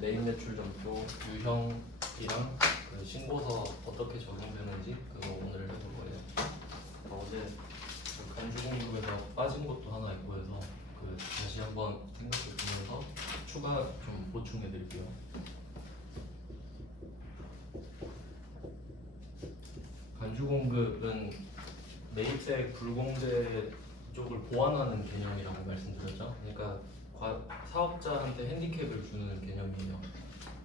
매입 매출 점표 유형이랑 그 신고서 어떻게 적용되는지 그거 오늘 해볼 거예요. 어제 그 간주 공급에서 빠진 것도 하나 있고 해서 그 다시 한번 생각해 보면서 추가 좀 보충해 드릴게요. 간주 공급은 매입세 불공제 쪽을 보완하는 개념이라고 말씀드렸죠. 그러니까 사업자한테 핸디캡을 주는 개념이에요.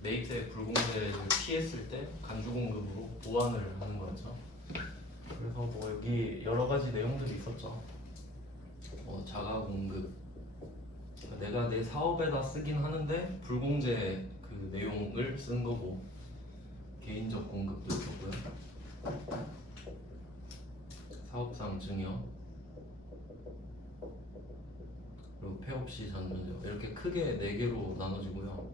매입세 불공제를 피했을 때 간주 공급으로 보완을 하는 거죠. 그래서 뭐 여기 여러 가지 내용들이 있었죠. 뭐 자가 공급, 내가 내 사업에다 쓰긴 하는데 불공제 그 내용을 쓴 거고, 개인적 공급도 있었고요. 사업상 증여, 그리고 폐업시 잔존적, 이렇게 크게 4개로 나눠지고요.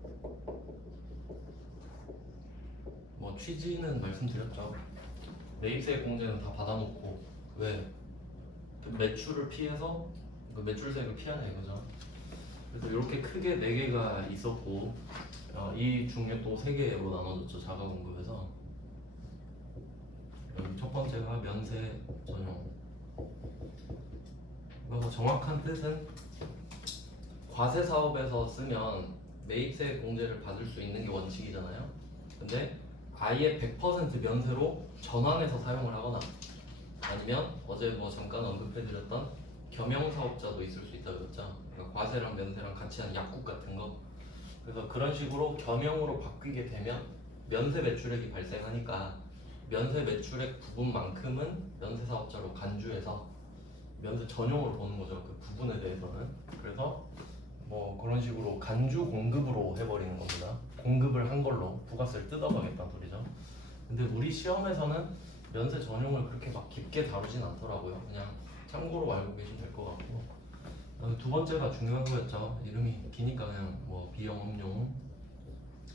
뭐 취지는 말씀드렸죠. 매입세 공제는 다 받아놓고 왜? 그 매출을 피해서 그 매출세를 피하냐 이거죠. 그래서 이렇게 크게 4개가 있었고, 이 중에 또 3개로 나눠졌죠. 자가공급에서. 첫 번째가 면세 전용. 정확한 뜻은 과세 사업에서 쓰면 매입세 공제를 받을 수 있는 게 원칙이잖아요. 근데 아예 100% 면세로 전환해서 사용을 하거나, 아니면 어제 뭐 잠깐 언급해드렸던 겸용 사업자도 있을 수 있다고 했죠. 그러니까 과세랑 면세랑 같이 한 약국 같은 거. 그래서 그런 식으로 겸용으로 바뀌게 되면 면세 매출액이 발생하니까 면세 매출액 부분만큼은 면세 사업자로 간주해서 면세 전용으로 보는 거죠. 그 부분에 대해서는. 그래서 뭐 그런 식으로 간주 공급으로 해버리는 겁니다. 공급을 한 걸로 부가세를 뜯어가겠다는 소리죠. 근데 우리 시험에서는 면세 전용을 그렇게 막 깊게 다루진 않더라고요. 그냥 참고로 알고 계시면 될 것 같고, 두 번째가 중요한 거였죠. 이름이 기니까 그냥 뭐 비영업용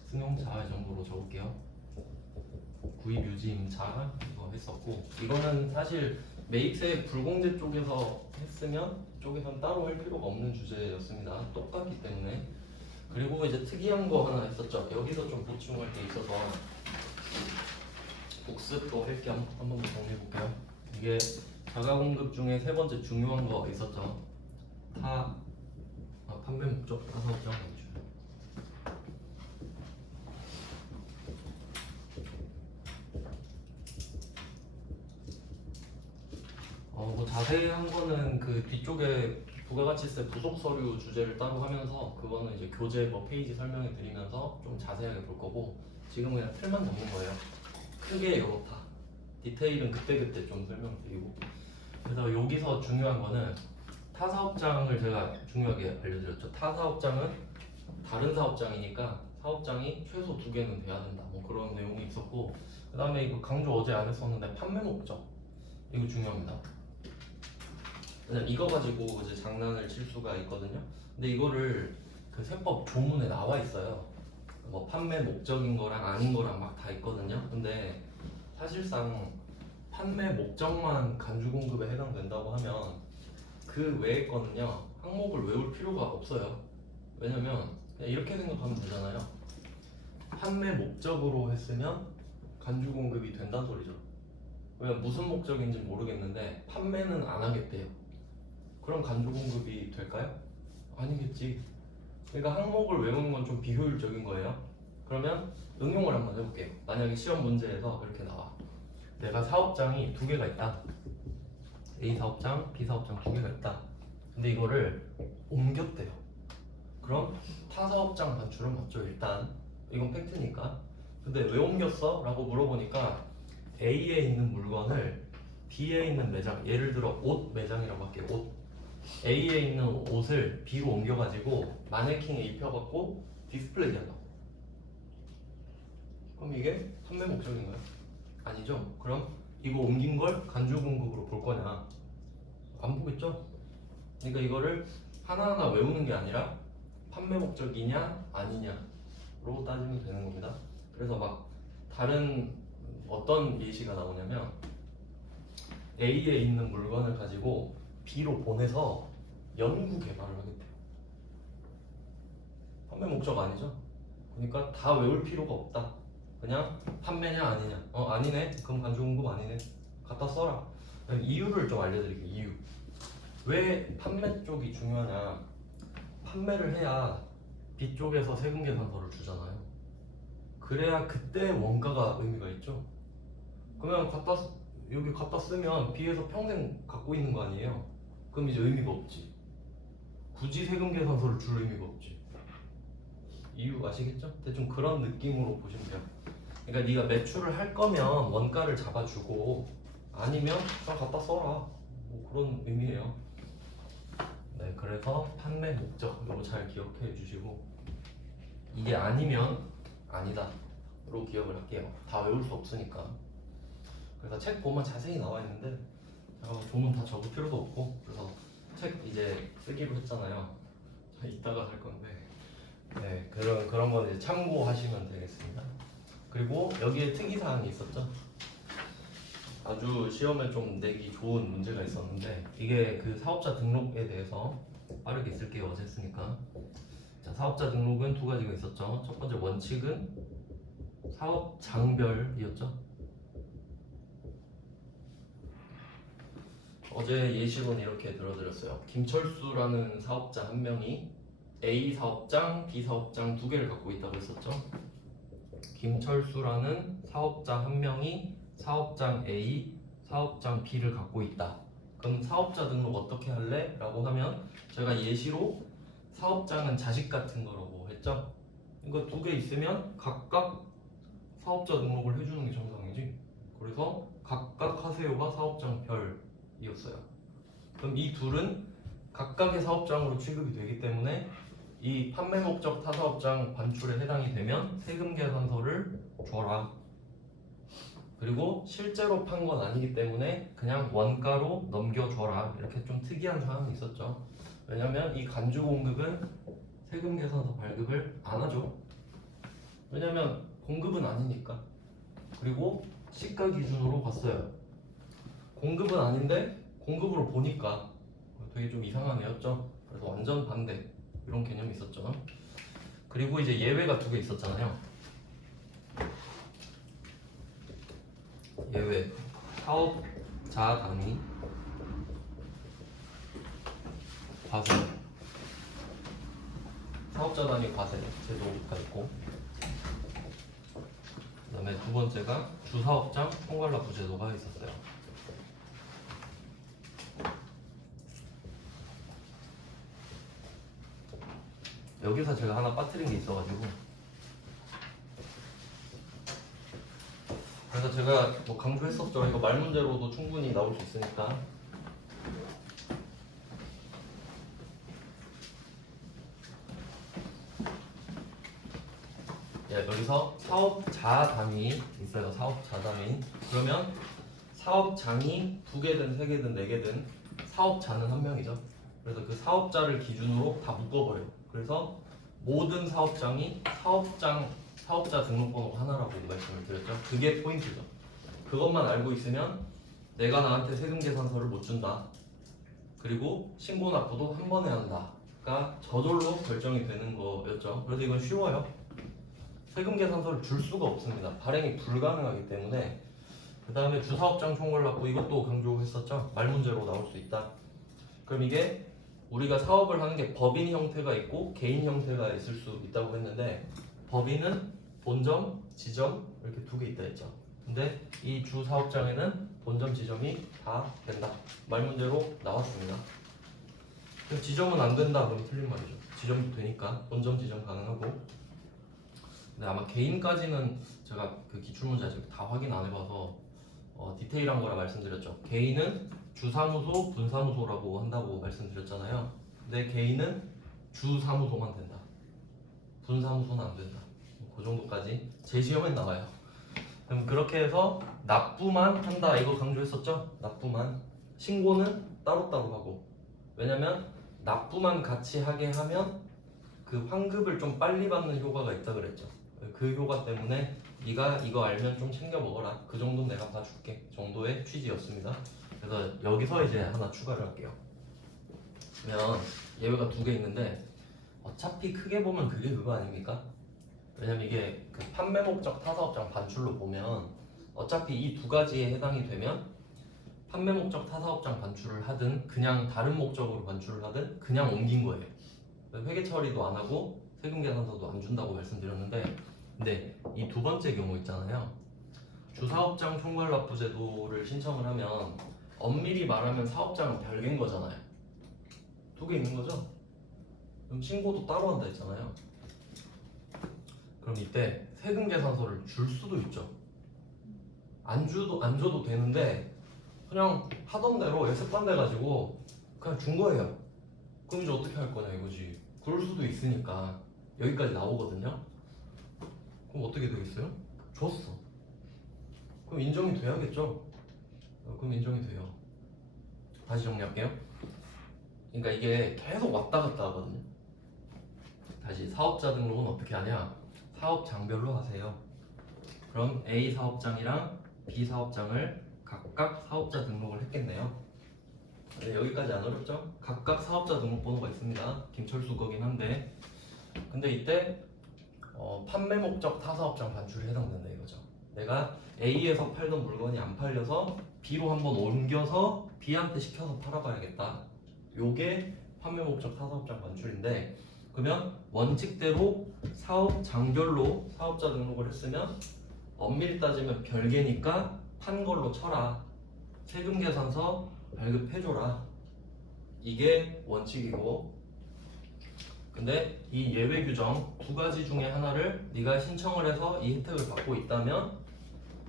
승용차 정도로 적을게요. 구입 유지 임차 이거 했었고, 이거는 사실 매입세 불공제 쪽에서 했으면 이쪽에선 따로 할 필요가 없는 주제였습니다. 똑같기 때문에. 그리고 이제 특이한 거 하나 있었죠. 여기서 좀 보충할 게 있어서 복습도 할 겸 한번 정리해 볼게요. 이게 자가공급 중에 3번째 중요한 거 있었죠. 판매 목적 타사업장 매출. 뭐 자세한 거는 그 뒤쪽에 부가가치세 부속 서류 주제를 따로 하면서 그거는 이제 교재 뭐 페이지 설명해 드리면서 좀 자세하게 볼 거고, 지금 그냥 틀만 잡는 거예요. 크게 요렇다. 디테일은 그때그때 좀 설명드리고. 그래서 여기서 중요한 거는 타사업장을 제가 중요하게 알려드렸죠. 타사업장은 다른 사업장이니까 사업장이 최소 2개는 돼야 된다. 뭐 그런 내용이 있었고, 그 다음에 이거 강조 어제 안 했었는데 판매 목적, 이거 중요합니다. 그냥 이거 가지고 이제 장난을 칠 수가 있거든요. 근데 이거를 그 세법 조문에 나와 있어요. 뭐 판매 목적인 거랑 아닌 거랑 막 다 있거든요. 근데 사실상 판매 목적만 간주 공급에 해당된다고 하면 그 외의 거는요 항목을 외울 필요가 없어요. 왜냐면 그냥 이렇게 생각하면 되잖아요. 판매 목적으로 했으면 간주 공급이 된다는 소리죠. 왜냐면 무슨 목적인지 모르겠는데 판매는 안 하겠대요. 그럼 간주 공급이 될까요? 아니겠지. 그러니까 항목을 외우는 건 좀 비효율적인 거예요. 그러면 응용을 한번 해볼게요. 만약에 시험 문제에서 이렇게 나와. 내가 사업장이 2개가 있다. A 사업장, B 사업장 2개가 있다. 근데 이거를 옮겼대요. 그럼 타 사업장 반출은 맞죠, 일단. 이건 팩트니까. 근데 왜 옮겼어? 라고 물어보니까 A에 있는 물건을 B에 있는 매장, 예를 들어 옷 매장이라고 할게요. 옷. A에 있는 옷을 B로 옮겨가지고 마네킹에 입혀갖고 디스플레이 하려고. 그럼 이게 판매 목적인가요? 아니죠. 그럼 이거 옮긴 걸 간주 공급으로 볼 거냐? 안 보겠죠? 그러니까 이거를 하나하나 외우는 게 아니라 판매 목적이냐 아니냐로 따지면 되는 겁니다. 그래서 막 다른 어떤 예시가 나오냐면 A에 있는 물건을 가지고 B로 보내서 연구 개발을 하겠대요. 판매 목적 아니죠? 그러니까 다 외울 필요가 없다. 그냥 판매냐 아니냐. 아니네. 그럼 간주공급 아니네. 갖다 써라. 이유를 좀 알려드릴게요. 이유. 왜 판매 쪽이 중요하냐. 판매를 해야 B 쪽에서 세금 계산서를 주잖아요. 그래야 그때 원가가 의미가 있죠. 그러면 여기 갖다 쓰면 B에서 평생 갖고 있는 거 아니에요. 그럼 이제 의미가 없지. 굳이 세금 계산서를 줄 의미가 없지. 이유 아시겠죠? 대충 그런 느낌으로 보시면 돼요. 그러니까 네가 매출을 할 거면 원가를 잡아주고 아니면 그냥 갖다 써라. 뭐 그런 의미예요. 네, 그래서 판매 목적 이거 잘 기억해 주시고 이게 아니면 아니다로 기억을 할게요. 다 외울 수 없으니까. 그래서 책 보면 자세히 나와 있는데 제가 조문 다 적을 필요도 없고 그래서 책 이제 쓰기로 했잖아요. 이따가 할 건데 네 그런 건 이제 참고하시면 되겠습니다. 그리고 여기에 특이사항이 있었죠. 아주 시험에 좀 내기 좋은 문제가 있었는데 이게 그 사업자 등록에 대해서 빠르게 쓸게요. 어제 했으니까. 자, 사업자 등록은 두 가지가 있었죠. 첫 번째 원칙은 사업장별이었죠. 어제 예시론 이렇게 들어드렸어요. 김철수라는 사업자 한 명이 A 사업장, B 사업장 두 개를 갖고 있다고 했었죠. 김철수라는 사업자 한 명이 사업장 A, 사업장 B를 갖고 있다. 그럼 사업자 등록 어떻게 할래? 라고 하면 제가 예시로 사업장은 자식 같은 거라고 했죠. 이거 두 개 있으면 각각 사업자 등록을 해주는 게 정상이지. 그래서 각각 하세요가 사업장 별이었어요. 그럼 이 둘은 각각의 사업장으로 취급이 되기 때문에 이 판매 목적 타사업장 반출에 해당이 되면 세금 계산서를 줘라. 그리고 실제로 판 건 아니기 때문에 그냥 원가로 넘겨줘라. 이렇게 좀 특이한 사항이 있었죠. 왜냐면 이 간주 공급은 세금 계산서 발급을 안 하죠. 왜냐면 공급은 아니니까. 그리고 시가 기준으로 봤어요. 공급은 아닌데 공급으로 보니까 되게 좀 이상한 애였죠. 그래서 완전 반대 이런 개념이 있었죠. 그리고 이제 예외가 두 개 있었잖아요. 예외 사업자 단위 과세 사업자 단위 과세 제도가 있고 그 다음에 두 번째가 주사업장 총괄납부 제도가 있었어요. 여기서 제가 하나 빠뜨린 게 있어가지고 그래서 제가 뭐 강조했었죠. 이거 말 문제로도 충분히 나올 수 있으니까. 예, 여기서 사업자 단위 있어요. 사업자 단위. 그러면 사업장이 두 개든 세 개든 네 개든 사업자는 한 명이죠. 그래서 그 사업자를 기준으로 다 묶어버려요. 그래서 모든 사업장이 사업자 등록번호 하나라고 말씀을 드렸죠. 그게 포인트죠. 그것만 알고 있으면 내가 나한테 세금 계산서를 못 준다. 그리고 신고 납부도 한 번에 한다가 저절로 결정이 되는 거였죠. 그래서 이건 쉬워요. 세금 계산서를 줄 수가 없습니다. 발행이 불가능하기 때문에. 그 다음에 주사업장 총괄납부 이것도 강조했었죠. 말 문제로 나올 수 있다. 그럼 이게 우리가 사업을 하는 게 법인 형태가 있고 개인 형태가 있을 수 있다고 했는데 본점은 본점, 지점 이렇게 두 개 있다 했죠. 근데 이 주사업장에는 본점, 지점이 다 된다. 말 문제로 나왔습니다. 그럼 지점은 안 된다 그러면 틀린 말이죠. 지점도 되니까 본점, 지점 가능하고. 근데 아마 개인까지는 제가 그 기출문제 아직 다 확인 안 해봐서 디테일한 거라 말씀드렸죠. 개인은 주사무소, 분사무소라고 한다고 말씀드렸잖아요. 근데 개인은 주사무소만 된다. 분사무소는 안 된다. 그 정도까지 제 시험엔 나와요. 그럼 그렇게 해서 납부만 한다 이거 강조했었죠? 납부만. 신고는 따로따로 하고. 왜냐면 납부만 같이 하게 하면 그 환급을 좀 빨리 받는 효과가 있다 그랬죠. 그 효과 때문에 네가 이거 알면 좀 챙겨 먹어라. 그 정도는 내가 봐줄게 정도의 취지였습니다. 그래서 여기서 이제 하나 추가를 할게요. 그러면 예외가 두 개 있는데 어차피 크게 보면 그게 그거 아닙니까? 왜냐면 이게 그 판매 목적 타사업장 반출로 보면 어차피 이 두 가지에 해당이 되면 판매 목적 타사업장 반출을 하든 그냥 다른 목적으로 반출을 하든 그냥 옮긴 거예요. 회계 처리도 안 하고 세금 계산서도 안 준다고 말씀드렸는데, 근데 이 두 번째 경우 있잖아요. 주사업장 총괄납부 제도를 신청을 하면 엄밀히 말하면 사업장은 별개인 거잖아요. 두 개 있는 거죠? 그럼 신고도 따로 한다 했잖아요. 그럼 이때 세금 계산서를 줄 수도 있죠. 안 줘도 되는데 그냥 하던 대로 습관 돼가지고 그냥 준 거예요. 그럼 이제 어떻게 할 거냐 이거지. 그럴 수도 있으니까 여기까지 나오거든요. 그럼 어떻게 되겠어요? 줬어. 그럼 인정이 돼야겠죠? 그럼 인정이 돼요. 다시 정리할게요. 그러니까 이게 계속 왔다 갔다 하거든요. 다시 사업자 등록은 어떻게 하냐? 사업장별로 하세요. 그럼 A 사업장이랑 B 사업장을 각각 사업자 등록을 했겠네요. 네, 여기까지 안 어렵죠? 각각 사업자 등록번호가 있습니다. 김철수 거긴 한데, 근데 이때 판매 목적 타사업장 반출에 해당된다 이거죠. 내가 A에서 팔던 물건이 안 팔려서 B로 한번 옮겨서 B한테 시켜서 팔아봐야겠다. 요게 판매 목적 타사업장 반출인데, 그러면 원칙대로 사업장별로 사업자 등록을 했으면 엄밀히 따지면 별개니까 판 걸로 쳐라. 세금 계산서 발급해줘라. 이게 원칙이고, 근데 이 예외 규정 두 가지 중에 하나를 네가 신청을 해서 이 혜택을 받고 있다면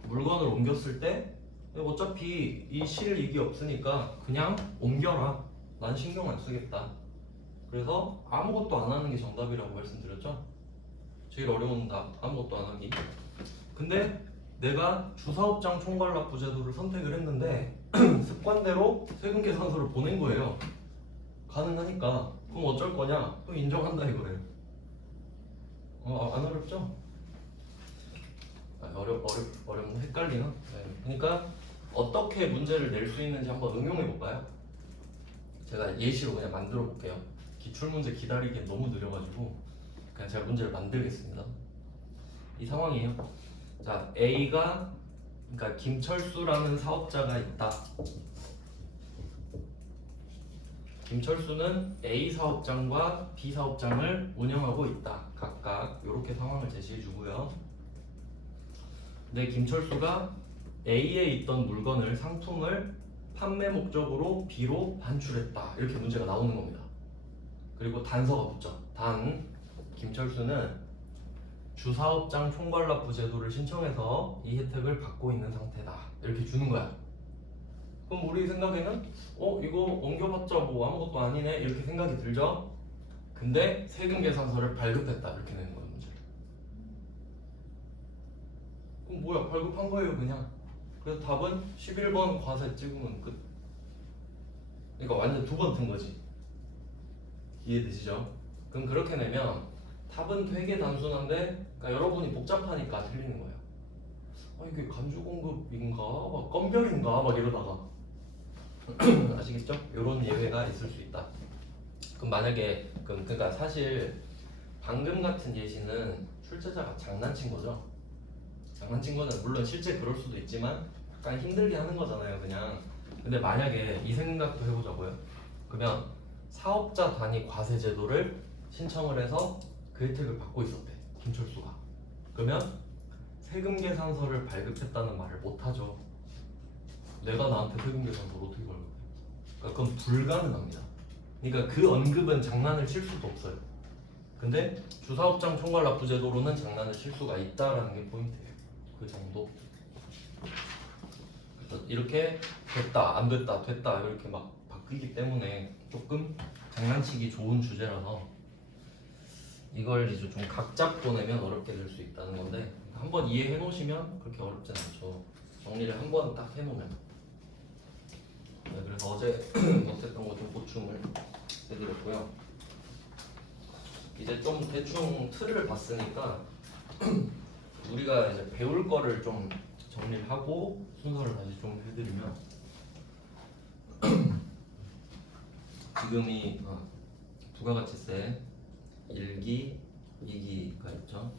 물건을 옮겼을 때 어차피 이 실이익이 없으니까 그냥 옮겨라. 난 신경 안 쓰겠다. 그래서 아무것도 안 하는 게 정답이라고 말씀드렸죠. 제일 어려운 답, 아무것도 안 하기. 근데 내가 주사업장 총괄납부 제도를 선택을 했는데 습관대로 세금 계산서를 보낸 거예요. 가능하니까. 그럼 어쩔 거냐? 그럼 인정한다 이거래요. 안 어렵죠? 어렵네. 헷갈리나? 네. 그러니까 어떻게 문제를 낼 수 있는지 한번 응용해 볼까요? 제가 예시로 그냥 만들어 볼게요. 기출문제 기다리기엔 너무 느려가지고 그냥 제가 문제를 만들겠습니다. 이 상황이에요. 자, A가, 그러니까 김철수라는 사업자가 있다. 김철수는 A 사업장과 B 사업장을 운영하고 있다. 각각 이렇게 상황을 제시해 주고요. 근데 김철수가 A에 있던 물건을, 상품을 판매 목적으로 B로 반출했다. 이렇게 문제가 나오는 겁니다. 그리고 단서가 붙죠. 단, 김철수는 주사업장 총괄납부 제도를 신청해서 이 혜택을 받고 있는 상태다. 이렇게 주는 거야. 그럼 우리 생각에는 이거 옮겨봤자 뭐 아무것도 아니네 이렇게 생각이 들죠? 근데 세금 계산서를 발급했다 이렇게 내는 거예요 문제. 그럼 뭐야 발급한 거예요 그냥. 그래서 답은 11번 과세 찍으면 끝. 그러니까 완전 두 번 튼 거지. 이해되시죠? 그럼 그렇게 내면 답은 되게 단순한데 그러니까 여러분이 복잡하니까 틀리는 거예요. 이게 간주공급인가? 막 건별인가? 막 이러다가 아시겠죠? 이런 예외가 있을 수 있다. 그럼 만약에 그러니까 사실 방금 같은 예시는 출제자가 장난친 거죠. 장난친 거는 물론 실제 그럴 수도 있지만 약간 힘들게 하는 거잖아요, 그냥. 근데 만약에 이 생각도 해보자고요. 그러면 사업자 단위 과세 제도를 신청을 해서 그 혜택을 받고 있었대, 김철수가. 그러면 세금 계산서를 발급했다는 말을 못 하죠. 내가 나한테 세금 계산서를 어떻게 발급해? 그러니까 그건 불가능합니다. 그러니까 그 언급은 장난을 칠 수도 없어요. 근데 주사업장 총괄납부 제도로는 장난을 칠 수가 있다라는 게 포인트예요. 그 정도. 그래서 이렇게 됐다, 안 됐다, 됐다 이렇게 막 바뀌기 때문에 조금 장난치기 좋은 주제라서 이걸 이제 좀 각 잡고 내면 어렵게 될 수 있다는 건데 한번 이해해 놓으시면 그렇게 어렵진 않죠. 정리를 한 번 딱 해놓으면. 네, 그래서 어제 못했던 거 좀 보충을 해드렸고요. 이제 좀 대충 틀을 봤으니까 우리가 이제 배울 거를 좀 정리를 하고 순서를 다시 좀 해드리면 지금이 부가가치세 1기, 2기가 있죠.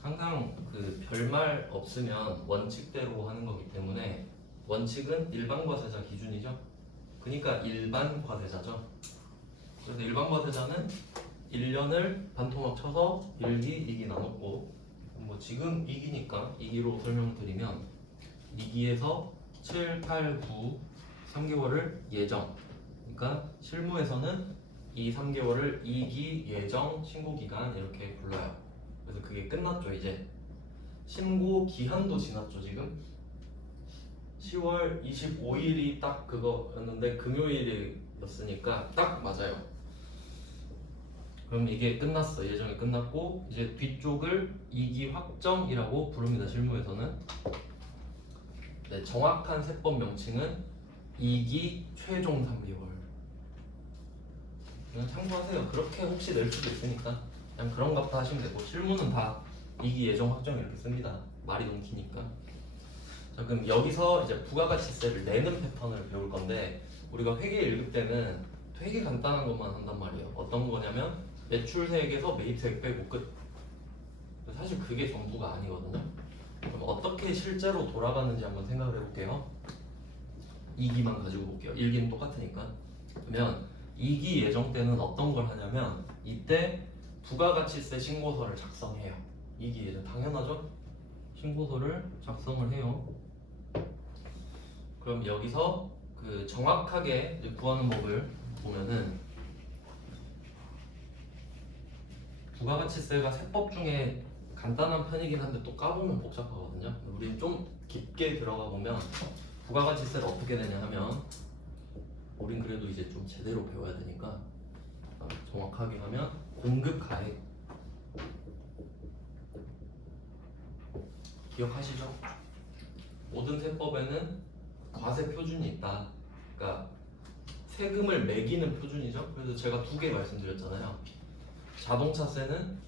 항상 그 별말 없으면 원칙대로 하는 거기 때문에 원칙은 일반 과세자 기준이죠. 그러니까 일반 과세자죠. 그래서 일반 과세자는 1년을 반토막 쳐서 1기, 2기 나눴고 뭐 지금 2기니까 2기로 설명드리면 2기에서 7, 8, 9, 3개월을 예정. 그러니까 실무에서는 이 3개월을 2기 예정 신고 기간 이렇게 불러요. 그래서 그게 끝났죠. 이제 신고 기한도 지났죠. 지금 10월 25일이 딱 그거였는데 금요일이었으니까 딱 맞아요. 그럼 이게 끝났어. 예정이 끝났고 이제 뒤쪽을 2기 확정이라고 부릅니다. 실무에서는. 네, 정확한 세법 명칭은 2기 최종 3개월. 그냥 참고하세요. 그렇게 혹시 낼 수도 있으니까 그냥 그런 값도 하시면 되고 실무는 다 2기 예정 확정 이렇게 씁니다. 말이 너무 기니까. 자, 그럼 여기서 이제 부가가치세를 내는 패턴을 배울 건데 우리가 회계 1급 때는 되게 간단한 것만 한단 말이에요. 어떤 거냐면 매출세액에서 매입세액 빼고 끝. 사실 그게 전부가 아니거든요. 그럼 어떻게 실제로 돌아가는지 한번 생각을 해볼게요. 2기만 가지고 볼게요. 1기는 똑같으니까. 그러면 2기 예정 때는 어떤 걸 하냐면 이때 부가가치세 신고서를 작성해요. 2기 예정 당연하죠? 신고서를 작성을 해요. 그럼 여기서 그 정확하게 이제 구하는 법을 보면은 부가가치세가 세법 중에 간단한 편이긴 한데 또 까보면 복잡하거든요. 우리는 좀 깊게 들어가 보면 부가가치세를 어떻게 내냐 하면 우린 그래도 이제 좀 제대로 배워야 되니까 정확하게 하면 공급가액 기억하시죠? 모든 세법에는 과세 표준이 있다. 그러니까 세금을 매기는 표준이죠. 그래서 제가 두 개 말씀드렸잖아요. 자동차세는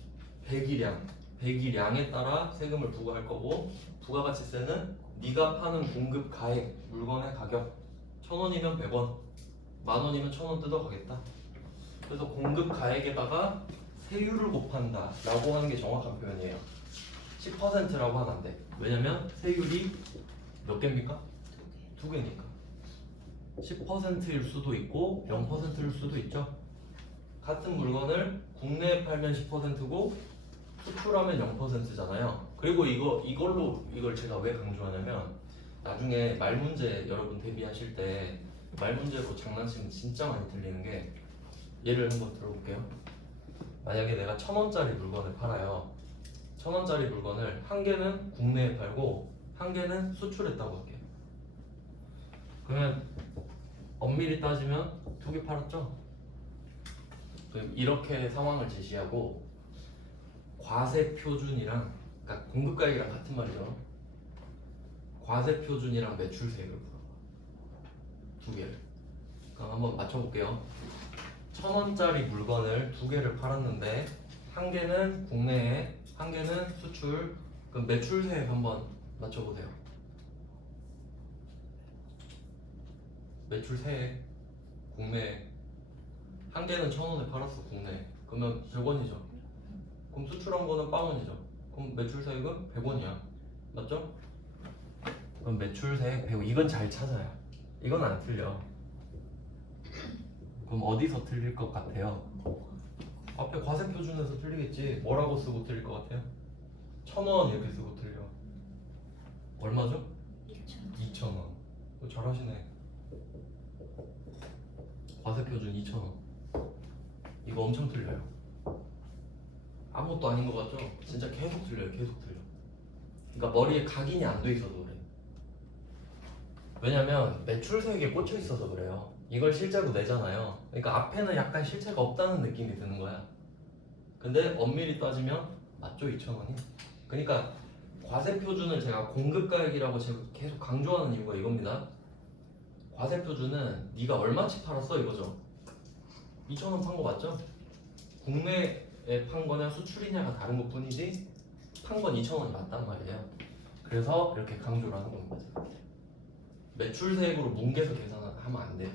배기량에 따라 세금을 부과할 거고 부가가치세는 네가 파는 공급 가액 물건의 가격 1,000원이면 100원, 10,000원이면 1,000원 뜯어가겠다. 그래서 공급 가액에다가 세율을 곱한다 라고 하는 게 정확한 표현이에요. 10%라고 하면 안 돼. 왜냐면 세율이 몇 개입니까? 두 개니까 10%일 수도 있고 0%일 수도 있죠. 같은 물건을 국내에 팔면 10%고 수출하면 0%잖아요. 그리고 이걸 제가 왜 강조하냐면 나중에 말 문제 여러분 대비하실 때 말 문제로 장난치면 진짜 많이 들리는 게 예를 한번 들어볼게요. 만약에 내가 1,000원짜리 물건을 팔아요. 1,000원짜리 물건을 한 개는 국내에 팔고 한 개는 수출했다고 할게요. 그러면 엄밀히 따지면 두 개 팔았죠? 이렇게 상황을 제시하고 과세 표준이랑 그러니까 공급가액이랑 같은 말이죠. 과세 표준이랑 매출세액을 물어봐. 두 개를. 그럼 한번 맞춰볼게요. 1,000원짜리 물건을 두 개를 팔았는데 한 개는 국내에 한 개는 수출. 그럼 매출세액 한번 맞춰보세요. 매출세액 국내에 한 개는 1,000원에 팔았어 국내에. 그러면 100원이죠. 그럼 수출한 거는 0원이죠. 그럼 매출세액은 100원이야. 맞죠? 그럼 매출세액 100원. 이건 잘 찾아요. 이건 안 틀려. 그럼 어디서 틀릴 것 같아요? 앞에 과세 표준에서 틀리겠지. 뭐라고 쓰고 틀릴 것 같아요? 1,000원 이렇게 쓰고 틀려. 얼마죠? 2,000원. 잘하시네. 과세 표준 2,000원. 이거 엄청 틀려요. 아무것도 아닌 것 같죠? 진짜 계속 틀려요. 계속 틀려. 그러니까 머리에 각인이 안 돼 있어서 그래. 왜냐면 매출세액에 꽂혀 있어서 그래요. 이걸 실제로 내잖아요. 그러니까 앞에는 약간 실체가 없다는 느낌이 드는 거야. 근데 엄밀히 따지면 맞죠? 2,000원이. 그러니까 과세 표준을 제가 공급가액이라고 계속 강조하는 이유가 이겁니다. 과세 표준은 네가 얼마치 팔았어 이거죠. 2,000원 판 거 맞죠? 국내에 판 거냐 수출이냐가 다른 것 뿐이지 판 건 2,000원이 맞단 말이에요. 그래서 이렇게 강조를 하는 겁니다. 매출세액으로 뭉개서 계산하면 안 돼요.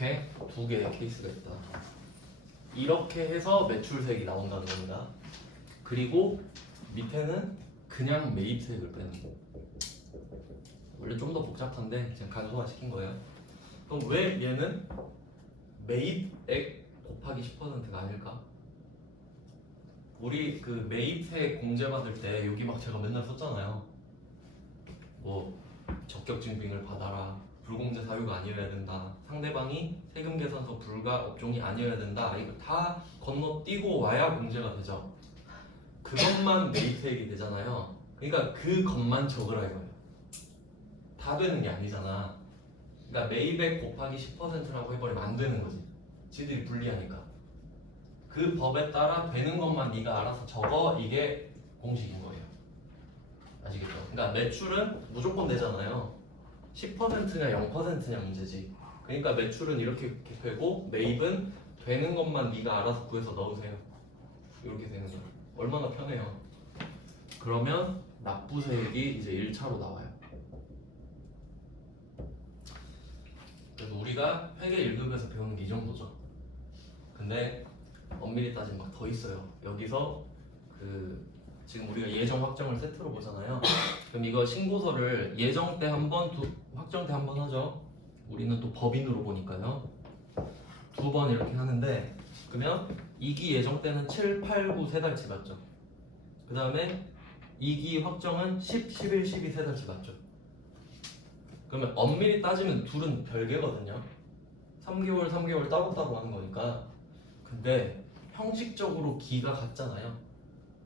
이렇게 두 개의 케이스가 있다. 이렇게 해서 매출세액이 나온다는 겁니다. 그리고 밑에는 그냥 매입세액을 빼는 거. 원래 좀 더 복잡한데 그냥 간소화 시킨 거예요. 그럼 왜 얘는 매입액 곱하기 10%가 아닐까? 우리 그 매입세액 공제받을 때 여기 막 제가 맨날 썼잖아요. 뭐 적격증빙을 받아라, 불공제 사유가 아니어야 된다, 상대방이 세금 계산서 불가 업종이 아니어야 된다. 이거 다 건너뛰고 와야 공제가 되죠. 그것만 매입세액이 되잖아요. 그러니까 그 것만 적으라 이거예요. 다 되는 게 아니잖아. 그러니까 매입액 곱하기 10%라고 해버리면 안 되는 거지. 지들이 불리하니까. 그 법에 따라 되는 것만 네가 알아서 적어. 이게 공식인 거예요. 아시겠죠? 그러니까 매출은 무조건 되잖아요. 10%냐 0%냐 문제지. 그러니까 매출은 이렇게 되고 매입은 되는 것만 네가 알아서 구해서 넣으세요. 이렇게 되는 거예요. 얼마나 편해요. 그러면 납부세액이 이제 1차로 나와요. 그래서 우리가 회계 1급에서 배우는 게 이 정도죠. 근데 엄밀히 따지면 막 더 있어요. 여기서 그 지금 우리가 예정 확정을 세트로 보잖아요. 그럼 이거 신고서를 예정 때 한 번, 확정 때 한 번 하죠. 우리는 또 법인으로 보니까요. 두 번 이렇게 하는데, 그러면 2기 예정 때는 7, 8, 9 세 달치 맞죠? 그 다음에 2기 확정은 10, 11, 12 세 달치 맞죠? 그러면 엄밀히 따지면 둘은 별개거든요. 3개월, 3개월 따로따로 하는 거니까. 근데 형식적으로 기가 같잖아요.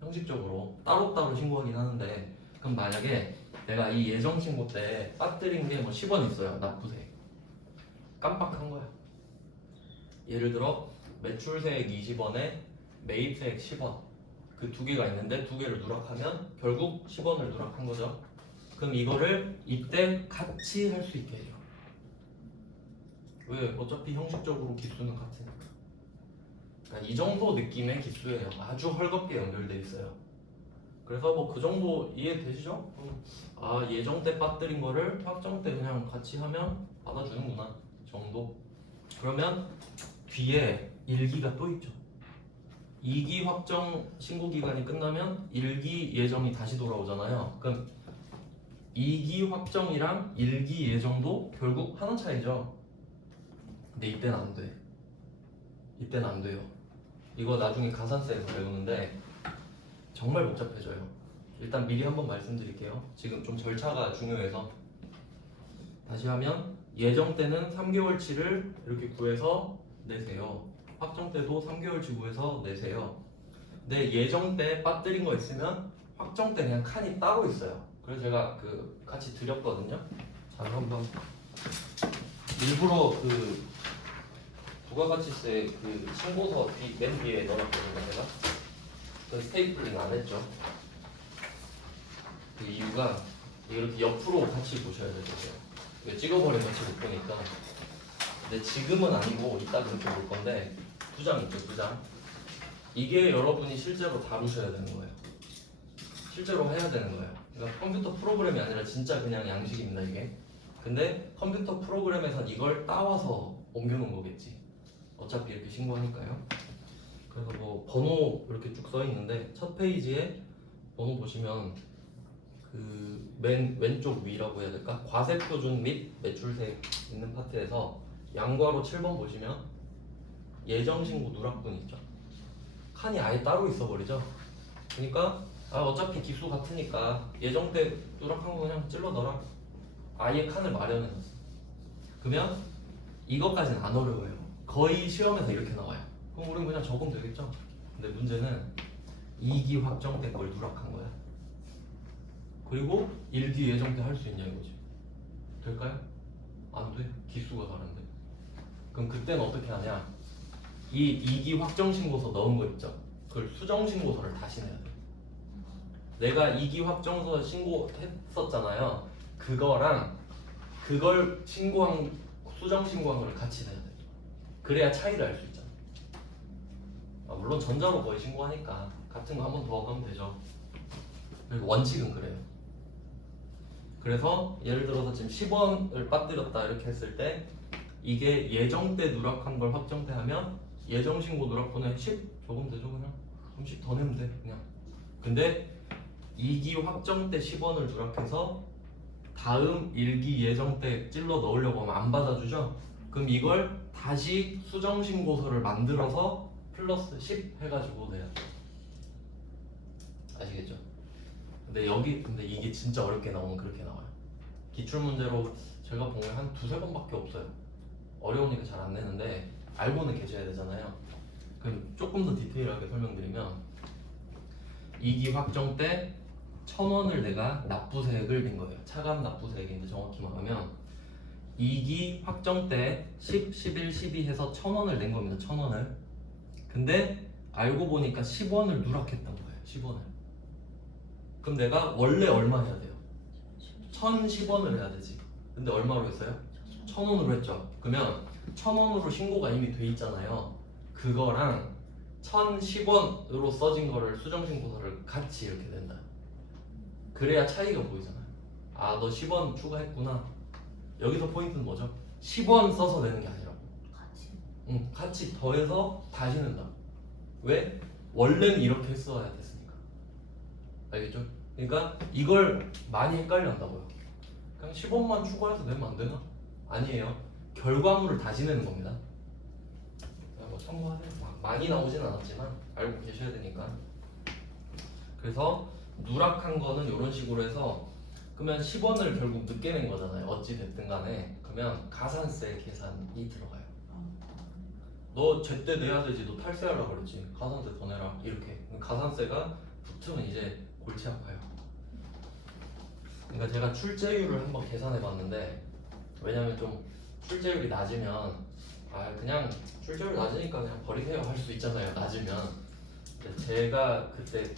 형식적으로 따로따로 신고하긴 하는데, 그럼 만약에 내가 이 예정 신고 때 빠뜨린 게 뭐 10원 있어요. 납부세액. 깜빡한 거야. 예를 들어 매출세액 20원에 매입세액 10원. 그 두 개가 있는데 두 개를 누락하면 결국 10원을 누락한 거죠. 그럼 이거를 이때 같이 할 수 있게 해요. 왜? 어차피 형식적으로 기수는 같으니까. 그러니까 이 정도 느낌의 기수예요. 아주 헐겁게 연결돼 있어요. 그래서 뭐 그 정도 이해되시죠? 아, 예정 때 빠뜨린 거를 확정 때 그냥 같이 하면 받아주는구나 정도. 그러면 뒤에 1기가 또 있죠. 2기 확정 신고 기간이 끝나면 1기 예정이 다시 돌아오잖아요. 그럼 2기 확정이랑 1기 예정도 결국 하나 차이죠. 근데 이때는 안 돼. 이때는 안 돼요. 이거 나중에 가산세에서 배우는데 정말 복잡해져요. 일단 미리 한번 말씀드릴게요. 지금 좀 절차가 중요해서. 다시 하면 예정 때는 3개월치를 이렇게 구해서 내세요. 확정 때도 3개월치 구해서 내세요. 근데 예정 때 빠뜨린 거 있으면 확정 때 그냥 칸이 따로 있어요. 그래서 제가 그 같이 드렸거든요. 자, 한번 일부러 그 부가가치세 그 신고서 맨 뒤에 넣어놨거든요. 제가 그 스테이플링 안 했죠. 그 이유가 이렇게 옆으로 같이 보셔야 되거든요. 찍어버리면 같이 못 보니까. 근데 지금은 아니고 이따 그렇게 볼 건데 두 장 있죠, 두 장. 이게 여러분이 실제로 다루셔야 되는 거예요. 실제로 해야 되는 거예요. 그러니까 컴퓨터 프로그램이 아니라 진짜 그냥 양식입니다, 이게. 근데 컴퓨터 프로그램에선 이걸 따와서 옮겨놓은 거겠지. 어차피 이렇게 신고하니까요. 그래서 뭐 번호 이렇게 쭉 써 있는데 첫 페이지에 번호 보시면 그 맨 왼쪽 위라고 해야 될까? 과세표준 및 매출세 있는 파트에서 양괄호 7번 보시면 예정신고 누락분 있죠. 칸이 아예 따로 있어 버리죠. 그러니까 어차피 기수 같으니까 예정 때 누락한 거 그냥 찔러 넣어라. 아예 칸을 마련해놨어. 그러면 이것까지는 안 어려워요. 거의 시험에서 이렇게 나와요. 그럼 우리는 그냥 적으면 되겠죠. 근데 문제는 2기 확정 때 걸 누락한 거야. 그리고 1기 예정 때 할 수 있냐 이거지. 될까요? 안 돼. 기수가 다른데. 그럼 그때는 어떻게 하냐? 이 2기 확정 신고서 넣은 거 있죠. 그걸 수정 신고서를 다시 내야 돼. 내가 2기 확정서 신고했었잖아요. 그거랑 그걸 신고한 수정 신고한 걸 같이 내야 돼. 그래야 차이를 알 수 있잖아. 물론 전자로 거의 신고하니까 같은 거 한 번 더 하면 되죠. 그리고 원칙은 그래요. 그래서 예를 들어서 지금 10원을 빠뜨렸다 이렇게 했을 때 이게 예정때 누락한 걸 확정때 하면 예정신고 누락분에 10 적으면 되죠 그냥. 그럼 10 더 내면 돼 그냥. 근데 2기 확정때 10원을 누락해서 다음 1기 예정때 찔러 넣으려고 하면 안 받아주죠? 그럼 이걸 다시 수정신고서를 만들어서 플러스 10 해가지고 내야 돼. 아시겠죠? 근데 이게 진짜 어렵게 나오면 그렇게 나와요. 기출문제로 제가 본 게 한 두세 번밖에 없어요. 어려우니까 잘 안 내는데 알고는 계셔야 되잖아요. 그럼 조금 더 디테일하게 설명드리면 2기 확정 때 1,000원을 내가 납부세액을 낸 거예요. 차감 납부세액인데 정확히 말하면 2기 확정 때 10, 11, 12 해서 1,000원을 낸 겁니다. 1,000원을. 근데 알고 보니까 10원을 누락했던 거예요. 10원을. 그럼 내가 원래 얼마 해야 돼요? 1,010원을 해야 되지. 근데 얼마로 했어요? 1,000원으로 했죠. 그러면 1,000원으로 신고가 이미 돼 있잖아요. 그거랑 1,010원으로 써진 거를 수정신고서를 같이 이렇게 낸다. 그래야 차이가 보이잖아요. 아, 너 10원 추가했구나. 여기서 포인트는 뭐죠? 10원 써서 내는 게 아니라고. 응, 같이 더해서 다시 낸다. 왜? 원래는 이렇게 했어야 됐으니까. 알겠죠? 그러니까 이걸 많이 헷갈려 한다고요. 그냥 10원만 추가해서 내면 안 되나? 아니에요. 결과물을 다시 내는 겁니다. 뭐 참고하세요. 많이 나오진 않았지만 알고 계셔야 되니까. 그래서 누락한 거는 이런 식으로 해서 그러면 10원을 결국 늦게 낸 거잖아요. 어찌 됐든 간에. 그러면 가산세 계산이 들어가요. 너 제때 내야 되지. 너 탈세하려고 그랬지. 가산세 더 내라. 이렇게. 가산세가 붙으면 이제 골치 아파요. 그러니까 제가 출제율을 한번 계산해 봤는데 왜냐면 좀 출제율이 낮으면 그냥 출제율 낮으니까 그냥 버리세요 할 수 있잖아요. 낮으면. 근데 제가 그때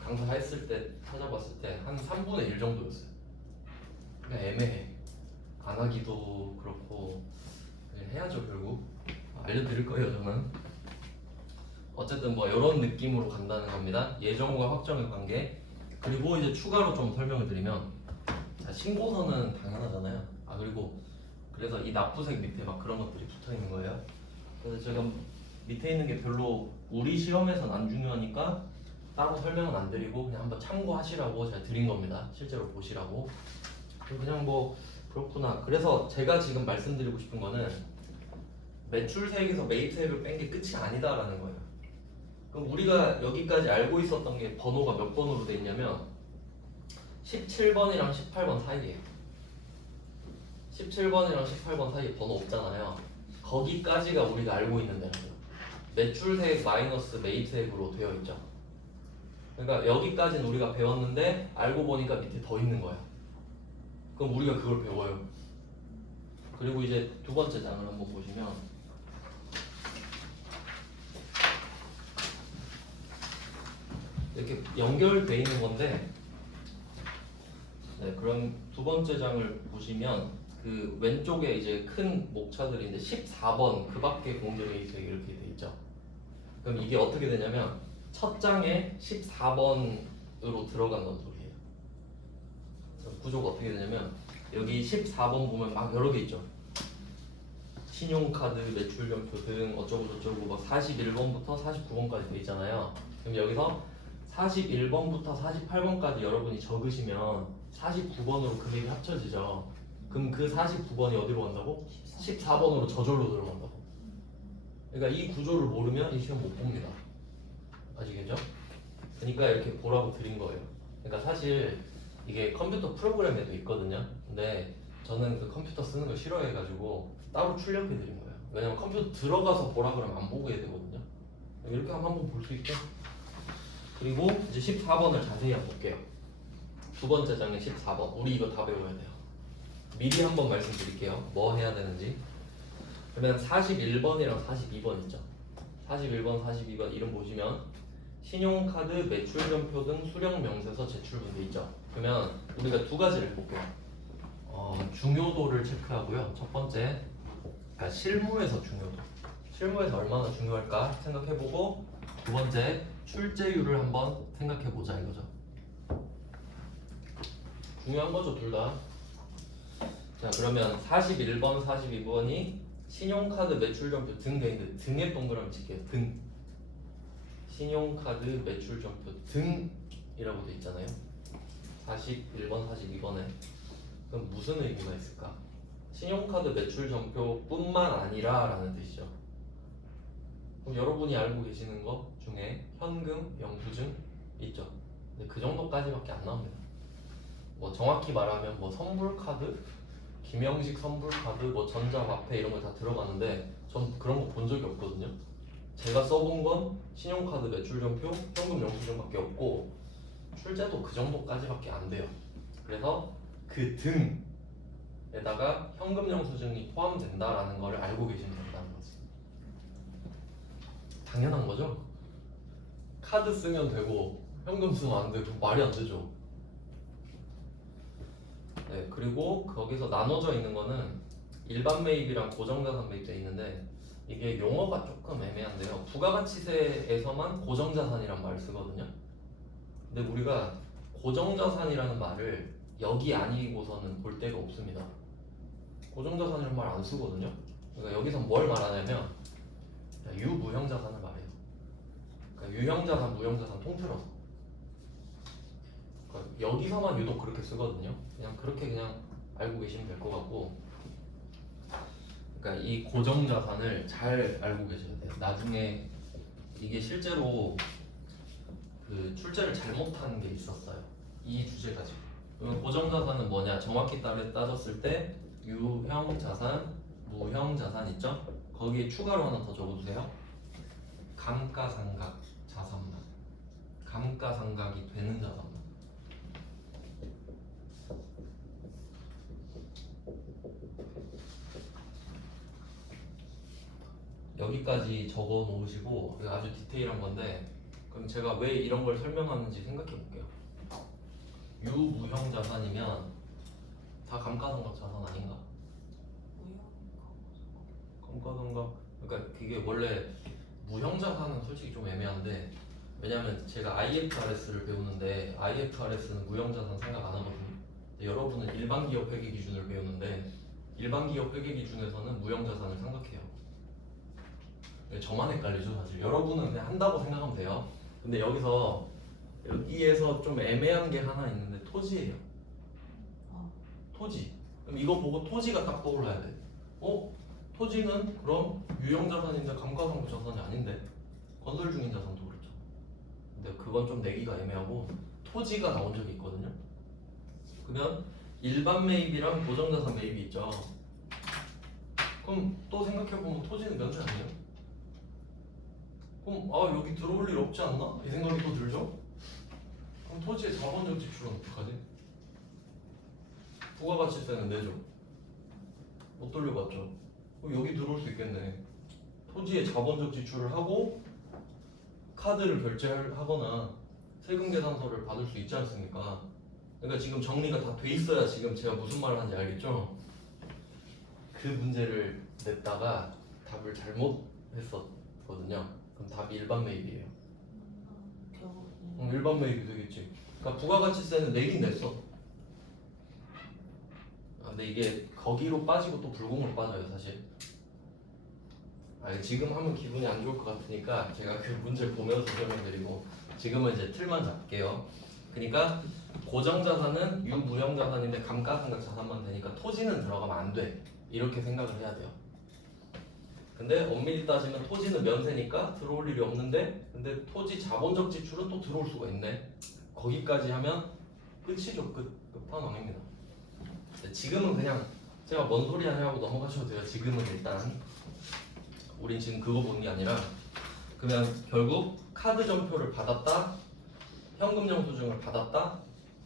강사했을 때 찾아봤을 때 한 3분의 1 정도였어요. 그냥 애매해. 안 하기도 그렇고 그냥 해야죠 결국. 알려드릴 거예요 저는. 어쨌든 뭐 이런 느낌으로 간다는 겁니다. 예정과 확정의 관계. 그리고 이제 추가로 좀 설명을 드리면 자, 신고서는 당연하잖아요. 그리고 그래서 이 납부색 밑에 막 그런 것들이 붙어 있는 거예요. 그래서 제가 밑에 있는 게 별로 우리 시험에선 안 중요하니까 따로 설명은 안 드리고 그냥 한번 참고하시라고 제가 드린 겁니다. 실제로 보시라고. 그냥 뭐 그렇구나. 그래서 제가 지금 말씀드리고 싶은 거는 매출세액에서 매입세액을 뺀 게 끝이 아니다라는 거예요. 그럼 우리가 여기까지 알고 있었던 게 번호가 몇 번으로 돼 있냐면 17번이랑 18번 사이에요. 17번이랑 18번 사이에 번호 없잖아요. 거기까지가 우리가 알고 있는 데라고요. 매출세액 마이너스 매입세액으로 되어 있죠. 그러니까 여기까지는 우리가 배웠는데 알고 보니까 밑에 더 있는 거야. 그럼 우리가 그걸 배워요. 그리고 이제 두 번째 장을 한번 보시면 이렇게 연결돼 있는 건데 그럼 두 번째 장을 보시면 그 왼쪽에 이제 큰 목차들인데 14번 그 밖에 공제매입세액 이렇게 돼 있죠. 그럼 이게 어떻게 되냐면 첫 장에 14번으로 들어간다는 소리예요. 구조가 어떻게 되냐면 여기 14번 보면 막 여러 개 있죠. 신용카드, 매출점표 등 어쩌고저쩌고 막 41번부터 49번까지 돼 있잖아요. 그럼 여기서 41번부터 48번까지 여러분이 적으시면 49번으로 금액이 합쳐지죠. 그럼 그 49번이 어디로 간다고? 14번으로 저절로 들어간다고. 그러니까 이 구조를 모르면 이 시험 못 봅니다. 아시겠죠? 그러니까 이렇게 보라고 드린 거예요. 그러니까 사실 이게 컴퓨터 프로그램에도 있거든요. 근데 저는 그 컴퓨터 쓰는 거 싫어해가지고 따로 출력해 드린 거예요. 왜냐면 컴퓨터 들어가서 보라 그러면 안 보게 되거든요. 이렇게 하면 한번 볼 수 있게. 그리고 이제 14번을 자세히 한번 볼게요. 두 번째 장의 14번. 우리 이거 다 배워야 돼요. 미리 한번 말씀드릴게요. 뭐 해야 되는지. 그러면 41번이랑 42번 있죠. 41번, 42번 이름 보시면 신용카드, 매출점표 등 수령명세서 제출분도 있죠. 그러면 우리가 두 가지를 볼게요. 중요도를 체크하고요. 첫 번째, 실무에서 중요도. 실무에서 얼마나 중요할까 생각해보고 두 번째, 출제율을 한번 생각해보자 이거죠. 중요한 거죠, 둘 다. 자 그러면 41번, 42번이 신용카드 매출점표 등 돼 있는데 등에 동그라미 칠게요. 등. 신용카드 매출점표 등이라고 돼 있잖아요. 41번, 42번에 그럼 무슨 의미가 있을까? 신용카드 매출점표뿐만 아니라 라는 뜻이죠. 그럼 여러분이 알고 계시는 것 중에 현금, 영수증 있죠. 근데 그 정도까지밖에 안 나옵니다. 뭐 정확히 말하면 뭐 선불카드, 김영식 선불카드, 뭐 전자화폐 이런 거 다 들어가는데 전 그런 거 본 적이 없거든요. 제가 써본 건 신용카드 매출점표, 현금 영수증밖에 없고 출제도 그 정도까지밖에 안 돼요. 그래서 그 등에다가 현금 영수증이 포함된다라는 걸 알고 계시면 된다는 거지. 당연한 거죠? 카드 쓰면 되고 현금 쓰면 안 되고 말이 안 되죠. 네, 그리고 거기서 나눠져 있는 거는 일반 매입이랑 고정자산 매입돼 있는데 이게 용어가 조금 애매한데요. 부가가치세에서만 고정자산이란 말을 쓰거든요. 근데 우리가 고정자산이라는 말을 여기 아니고서는 볼 데가 없습니다. 고정자산이라는 말 안 쓰거든요. 그러니까 여기서 뭘 말하냐면 유무형자산을 말해요. 그러니까 유형자산, 무형자산 통틀어서. 그러니까 여기서만 유독 그렇게 쓰거든요. 그냥 그렇게 그냥 알고 계시면 될 것 같고. 그러니까 이 고정자산을 잘 알고 계셔야 돼요. 나중에 이게 실제로 그 출제를 잘못한 게 있었어요. 이 주제 가지고. 그러면 고정자산은 뭐냐? 정확히 따졌을 때 유형자산, 무형자산 있죠? 거기에 추가로 하나 더 적어주세요. 감가상각 자산만. 감가상각이 되는 자산만. 여기까지 적어 놓으시고 이거 아주 디테일한 건데 그럼 제가 왜 이런 걸 설명하는지 생각해 볼게요. 유무형 자산이면 다 감가상각 자산 아닌가? 감가상각 그러니까 그게 원래 무형 자산은 솔직히 좀 애매한데 왜냐면 제가 IFRS를 배우는데 IFRS는 무형 자산 생각 안 하거든요. 여러분은 일반 기업 회계 기준을 배우는데 일반 기업 회계 기준에서는 무형 자산을 생각해요. 저만 헷갈리죠 사실. 여러분은 그냥 한다고 생각하면 돼요. 근데 여기에서 좀 애매한 게 하나 있는데 토지예요. 토지. 그럼 이거 보고 토지가 딱 떠올라야 돼. 토지는 그럼 유형자산인데 감가상각 자산이 아닌데 건설 중인 자산도 그렇죠. 근데 그건 좀 내기가 애매하고 토지가 나온 적이 있거든요. 그러면 일반 매입이랑 고정자산 매입이 있죠. 그럼 또 생각해보면 토지는 면세 아니에요? 그럼 여기 들어올 일 없지 않나? 이 생각이 또 들죠? 그럼 토지의 자본적 지출은 어떡하지? 부가가치세는 내죠. 못 돌려받죠. 그럼 여기 들어올 수 있겠네. 토지의 자본적 지출을 하고 카드를 결제하거나 세금 계산서를 받을 수 있지 않습니까? 그러니까 지금 정리가 다 돼 있어야 지금 제가 무슨 말을 하는지 알겠죠? 그 문제를 냈다가 답을 잘못했었거든요. 그럼 답이 일반 매입이에요. 일반 매입이 되겠지. 그러니까 부가가치세는 내긴 냈어. 근데 이게 거기로 빠지고 또 불공으로 빠져요 사실. 지금 하면 기분이 안 좋을 것 같으니까 제가 그 문제를 보면서 설명드리고 지금은 이제 틀만 잡게요. 그러니까 고정자산은 유무형자산인데 감가상각 자산만 되니까 토지는 들어가면 안 돼. 이렇게 생각을 해야 돼요. 근데 엄밀히 따지면 토지는 면세니까 들어올 일이 없는데 근데 토지 자본적 지출은 또 들어올 수가 있네. 거기까지 하면 끝이죠. 끝판왕입니다. 지금은 그냥 제가 뭔 소리 하냐고 넘어가셔도 돼요. 지금은 일단 우린 지금 그거 보는 게 아니라 그러면 결국 카드 점표를 받았다 현금 영수증을 받았다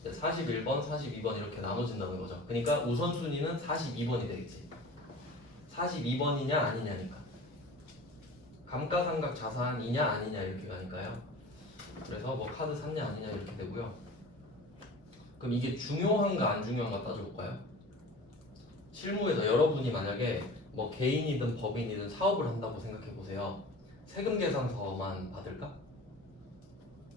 41번, 42번 이렇게 나눠진다는 거죠. 그러니까 우선순위는 42번이 되겠지. 42번이냐 아니냐니까. 감가상각 자산이냐 아니냐 이렇게 가니까요. 그래서 뭐 카드 샀냐 아니냐 이렇게 되고요. 그럼 이게 중요한가 안 중요한가 따져볼까요? 실무에서 여러분이 만약에 뭐 개인이든 법인이든 사업을 한다고 생각해 보세요. 세금 계산서만 받을까?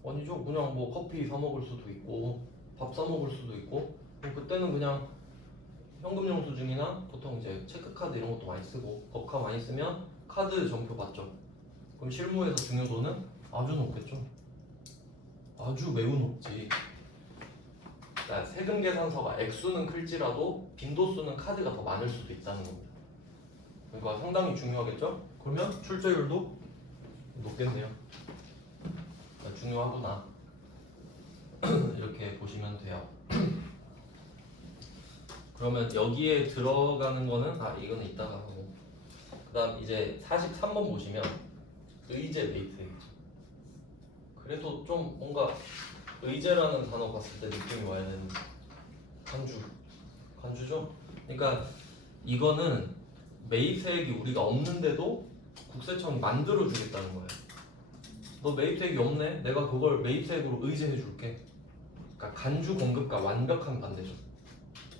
아니죠. 그냥 뭐 커피 사 먹을 수도 있고 밥 사 먹을 수도 있고 그때는 그냥 현금 영수증이나 보통 이제 체크카드 이런 것도 많이 쓰고 법카 많이 쓰면 카드 전표 받죠. 그럼 실무에서 중요도는 아주 높겠죠. 아주 매우 높지. 그러니까 세금 계산서가 액수는 클지라도 빈도수는 카드가 더 많을 수도 있다는 겁니다. 그러니까 상당히 중요하겠죠? 그러면 출제율도 높겠네요. 그러니까 중요하구나. 이렇게 보시면 돼요. 그러면 여기에 들어가는 거는 이거는 이따가 하고, 그 다음 이제 43번 보시면 의제 메이트이죠. 그래도 좀 뭔가 의제라는 단어 봤을 때 느낌이 와야 되는 간주죠. 그러니까 이거는 매입세액이 우리가 없는데도 국세청이 만들어 주겠다는 거예요. 너 매입세액이 없네? 내가 그걸 매입세액으로 의제해 줄게. 그러니까 간주 공급과 완벽한 반대죠.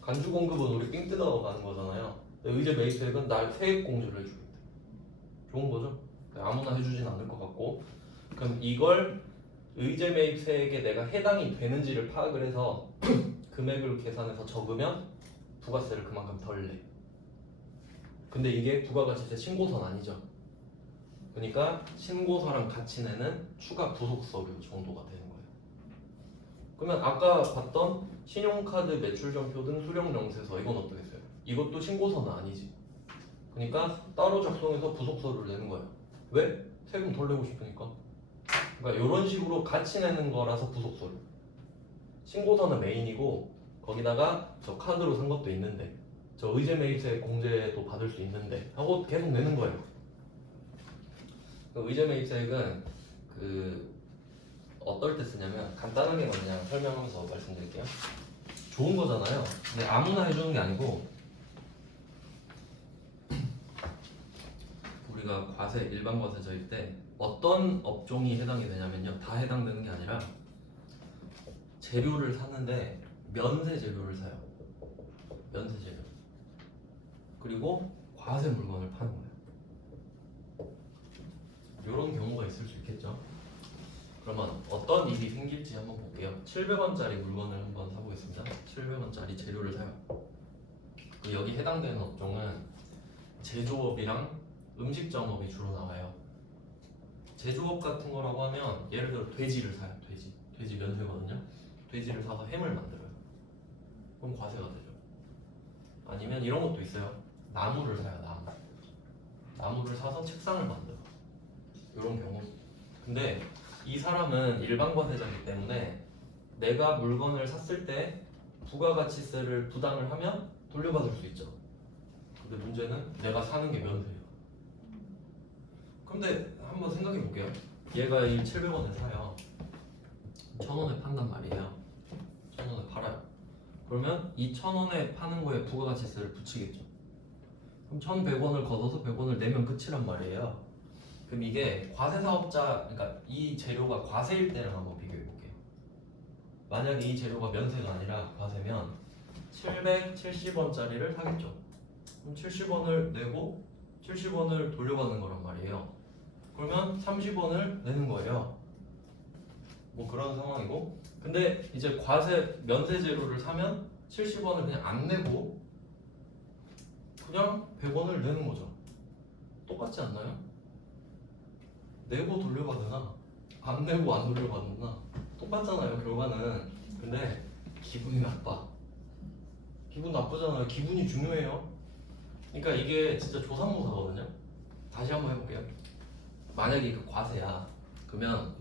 간주 공급은 우리 삥 뜯어가는 거잖아요. 의제 매입세액은 날 세액 공제를 해주겠다. 좋은 거죠? 아무나 해주진 않을 것 같고, 그럼 이걸 의제 매입세액에 내가 해당이 되는지를 파악을 해서 금액을 계산해서 적으면 부가세를 그만큼 덜 내. 근데 이게 부가가치세 신고서는 아니죠. 그러니까 신고서랑 같이 내는 추가 부속 서류 정도가 되는 거예요. 그러면 아까 봤던 신용카드 매출전표 등 수령령세서 이건 어떻겠어요? 이것도 신고서는 아니지. 그러니까 따로 작성해서 부속 서류를 내는 거예요. 왜? 세금 덜 내고 싶으니까. 그러니까 이런 식으로 같이 내는 거라서 부속 서류. 신고서는 메인이고 거기다가 저 카드로 산 것도 있는데 저 의제 매입세 공제도 받을 수 있는데 하고 계속 내는 거예요. 그 의제 매입세액은 어떨 때 쓰냐면 간단하게 그냥 설명하면서 말씀드릴게요. 좋은 거잖아요. 근데 아무나 해주는 게 아니고 우리가 과세 일반 과세자일 때 어떤 업종이 해당이 되냐면요, 다 해당되는 게 아니라 재료를 사는데 면세 재료를 사요. 면세 재료. 그리고 과세 물건을 파는 거예요. 이런 경우가 있을 수 있겠죠. 그러면 어떤 일이 생길지 한번 볼게요. 700원짜리 물건을 한번 사보겠습니다. 700원짜리 재료를 사요. 여기 해당되는 업종은 제조업이랑 음식점업이 주로 나와요. 제조업 같은 거라고 하면 예를 들어 돼지를 사요. 돼지 면세거든요. 돼지를 사서 햄을 만들어요. 그럼 과세가 되죠. 아니면 이런 것도 있어요. 나무를 사요. 나무를 사서 책상을 만들어. 이런 경우. 근데 이 사람은 일반 과세자이기 때문에 내가 물건을 샀을 때 부가가치세를 부담을 하면 돌려받을 수 있죠. 근데 문제는 내가 사는 게 면세예요. 근데 한번 생각해 볼게요. 얘가 이 700원에 사요. 1000원에 판단 말이에요. 1000원에 팔아요. 그러면 이 1000원에 파는 거에 부가가치세를 붙이겠죠. 그럼 1100원을 걷어서 100원을 내면 끝이란 말이에요. 그럼 이게 과세사업자, 그러니까 이 재료가 과세일 때랑 한번 비교해 볼게요. 만약에 이 재료가 면세가 아니라 과세면 770원짜리를 사겠죠. 그럼 70원을 내고 70원을 돌려받는 거란 말이에요. 그러면 30원을 내는 거예요. 뭐 그런 상황이고, 근데 이제 과세 면세 재료를 사면 70원을 그냥 안 내고 그냥 100원을 내는 거죠. 똑같지 않나요? 내고 돌려받으나 안 내고 안 돌려받으나 똑같잖아요, 결과는. 근데 기분이 나빠. 기분 나쁘잖아요. 기분이 중요해요. 그러니까 이게 진짜 조삼모사거든요. 다시 한번 해볼게요. 만약에 이거 과세야. 그러면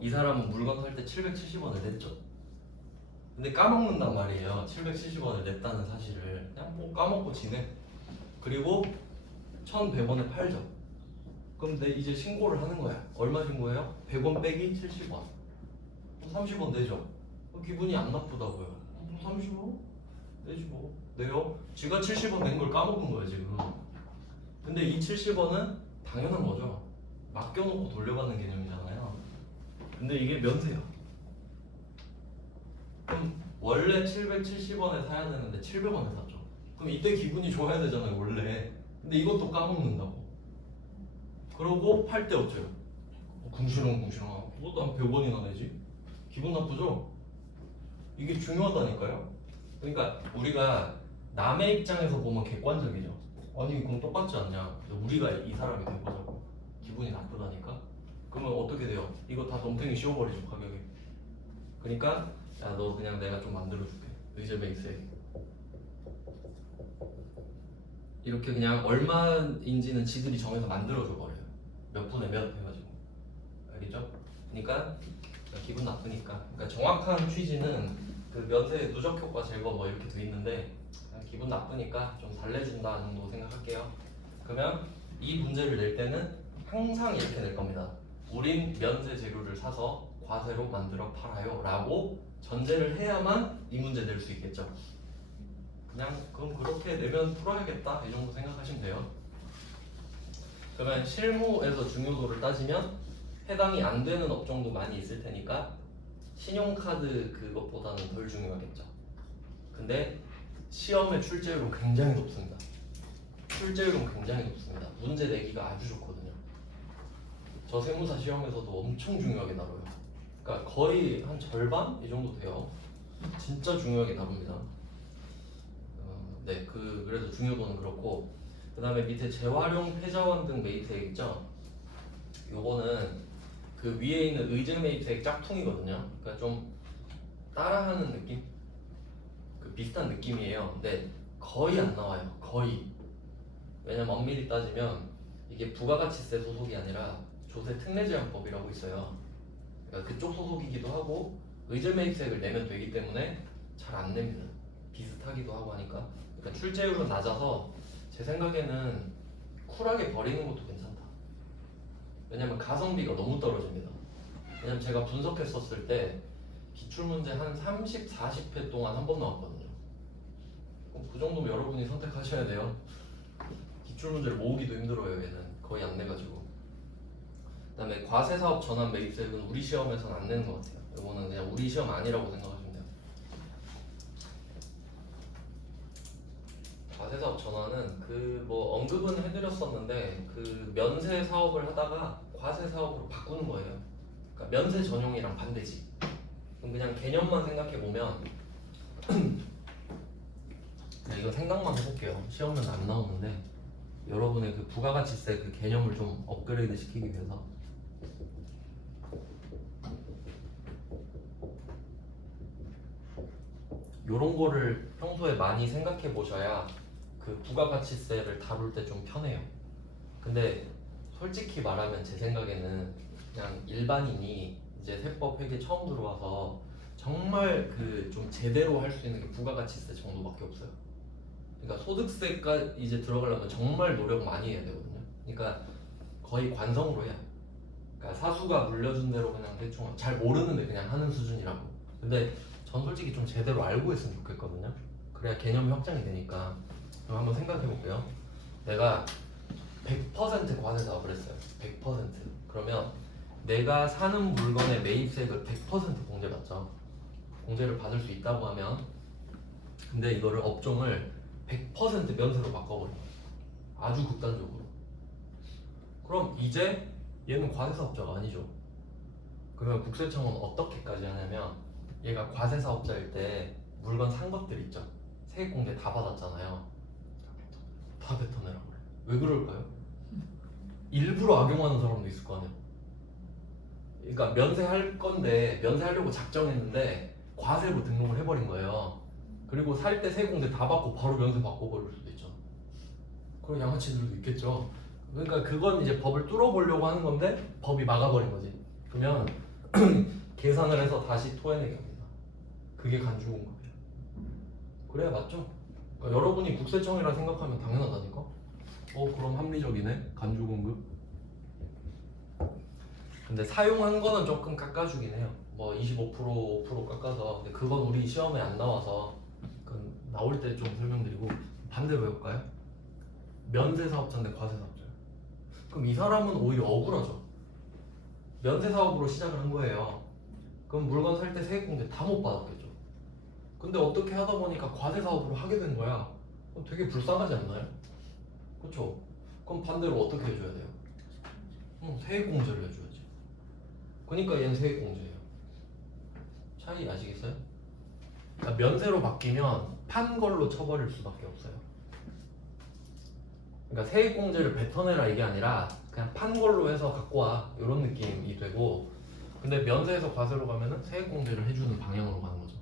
이 사람은 물건 살 때 770원을 냈죠. 근데 까먹는단 말이에요. 770원을 냈다는 사실을. 그냥 뭐 까먹고 지내. 그리고 1100원에 팔죠. 그럼 내 이제 신고를 하는 거야. 얼마 신고해요? 100원 빼기 70원. 30원 내죠. 기분이 안 나쁘다고요. 30원? 내지 뭐. 내요? 지가 70원 낸 걸 까먹은 거예요, 지금. 근데 이 70원은 당연한 거죠. 맡겨놓고 돌려받는 개념이잖아요. 근데 이게 면세야. 그럼 원래 770원에 사야 되는데 700원에 샀죠. 그럼 이때 기분이 좋아야 되잖아요, 원래. 근데 이것도 까먹는다고. 그러고 팔 때 어째요? 궁시렁. 그것도 한 100원이나 내지? 기분 나쁘죠? 이게 중요하다니까요. 그러니까 우리가 남의 입장에서 보면 객관적이죠. 아니 그럼 똑같지 않냐? 근데 우리가 이 사람이 돼보자고 기분이 나쁘다니까. 그러면 어떻게 돼요? 이거 다 덤탱이 씌워버리죠 가격에. 그러니까 야 너 그냥 내가 좀 만들어줄게. 의제 베이스에 이렇게 그냥 얼마인지는 지들이 정해서 만들어줘 버려요. 몇 분에 몇 해가지고. 알겠죠? 그러니까 기분 나쁘니까. 그러니까 정확한 취지는 그 면세 누적 효과 제거 뭐 이렇게 돼 있는데 그냥 기분 나쁘니까 좀 달래준다 정도 생각할게요. 그러면 이 문제를 낼 때는 항상 이렇게 낼 겁니다. 우린 면세 재료를 사서 과세로 만들어 팔아요 라고 전제를 해야만 이 문제 낼 수 있겠죠. 그냥 그럼 그렇게 내면 풀어야겠다 이 정도 생각하시면 돼요. 그러면 실무에서 중요도를 따지면 해당이 안 되는 업종도 많이 있을 테니까 신용카드 그것보다는 덜 중요하겠죠. 근데 시험의 출제율은 굉장히 높습니다. 출제율은 굉장히 높습니다. 문제 내기가 아주 좋거든요. 저 세무사 시험에서도 엄청 중요하게 다뤄요. 그러니까 거의 한 절반 이 정도 돼요. 진짜 중요하게 다룹니다. 네, 그래서 중요도는 그렇고, 그 다음에 밑에 재활용 폐자원 등 매입세액 있죠? 요거는 그 위에 있는 의증 매입세액 짝퉁이거든요. 그러니까 좀 따라하는 느낌? 그 비슷한 느낌이에요. 근데 거의 안 나와요. 거의. 왜냐면 엄밀히 따지면 이게 부가가치세 소속이 아니라 조세 특례제한법이라고 있어요. 그러니까 그쪽 소속이기도 하고 의제 매입세액을 내면 되기 때문에 잘 안 냅니다. 비슷하기도 하고 하니까. 그러니까 출제율은 낮아서 제 생각에는 쿨하게 버리는 것도 괜찮다. 왜냐면 가성비가 너무 떨어집니다. 왜냐면 제가 분석했었을 때 기출문제 한 30, 40회 동안 한 번 나왔거든요. 그 정도면 여러분이 선택하셔야 돼요. 기출문제를 모으기도 힘들어요. 얘는 거의 안 내가지고. 그 다음에 과세사업 전환 매입세액은 우리 시험에서는 안 내는 것 같아요. 이거는 그냥 우리 시험 아니라고 생각하시면 돼요. 과세사업 전환은 그 뭐 언급은 해드렸었는데 그 면세 사업을 하다가 과세 사업으로 바꾸는 거예요. 그러니까 면세 전용이랑 반대지. 그럼 그냥 개념만 생각해 보면 이거 생각만 해볼게요. 시험은 안 나오는데 여러분의 그 부가가치세 그 개념을 좀 업그레이드 시키기 위해서 요런 거를 평소에 많이 생각해 보셔야 그 부가가치세를 다룰 때 좀 편해요. 근데 솔직히 말하면 제 생각에는 그냥 일반인이 이제 세법 회계 처음 들어와서 정말 그 좀 제대로 할 수 있는 게 부가가치세 정도밖에 없어요. 그러니까 소득세까지 이제 들어가려면 정말 노력 많이 해야 되거든요. 그러니까 거의 관성으로 해야. 그러니까 사수가 물려준 대로 그냥 대충 잘 모르는데 그냥 하는 수준이라고. 근데 전 솔직히 좀 제대로 알고 했으면 좋겠거든요. 그래야 개념이 확장이 되니까. 그럼 한번 생각해 볼게요. 내가 100% 과세 사업을 했어요. 100%. 그러면 내가 사는 물건의 매입세액을 100% 공제받죠. 공제를 받을 수 있다고 하면 근데 이거를 업종을 100% 면세로 바꿔버려요. 아주 극단적으로. 그럼 이제 얘는 과세사업자가 아니죠. 그러면 국세청은 어떻게까지 하냐면 얘가 과세사업자일 때 물건 산 것들 있죠. 세액공제 다 받았잖아요. 다 뱉어내라고 그래. 왜 그럴까요? 일부러 악용하는 사람도 있을 거 아니야. 그러니까 면세할 건데 면세하려고 작정했는데 과세로 등록을 해버린 거예요. 그리고 살 때 세액공제 다 받고 바로 면세 바꿔버릴 수도 있죠. 그런 양아치들도 있겠죠. 그러니까 그건 이제 법을 뚫어보려고 하는 건데 법이 막아버린 거지. 그러면 계산을 해서 다시 토해내게 합니다. 그게 간주공급이에요. 그래야 맞죠? 그러니까 여러분이 국세청이라 생각하면 당연하다니까. 그럼 합리적이네. 간주공급. 근데 사용한 거는 조금 깎아주긴 해요. 뭐 25%, 5% 깎아서. 근데 그건 우리 시험에 안 나와서 그건 나올 때 좀 설명드리고 반대로 해볼까요? 면세 사업자인데 과세 사업자예요. 그럼 이 사람은 오히려 억울하죠. 면세 사업으로 시작을 한 거예요. 그럼 물건 살 때 세액공제 다 못 받았겠죠. 근데 어떻게 하다 보니까 과세 사업으로 하게 된 거야. 그럼 되게 불쌍하지 않나요? 그렇죠? 그럼 반대로 어떻게 해줘야 돼요? 세액공제를 해줘야지. 그러니까 얘는 세액공제예요. 차이 아시겠어요? 그러니까 면세로 바뀌면 판 걸로 쳐버릴 수밖에 없어요. 그러니까 세액공제를 뱉어내라 이게 아니라 그냥 판 걸로 해서 갖고 와 이런 느낌이 되고, 근데 면세에서 과세로 가면은 세액공제를 해주는 방향으로 가는 거죠.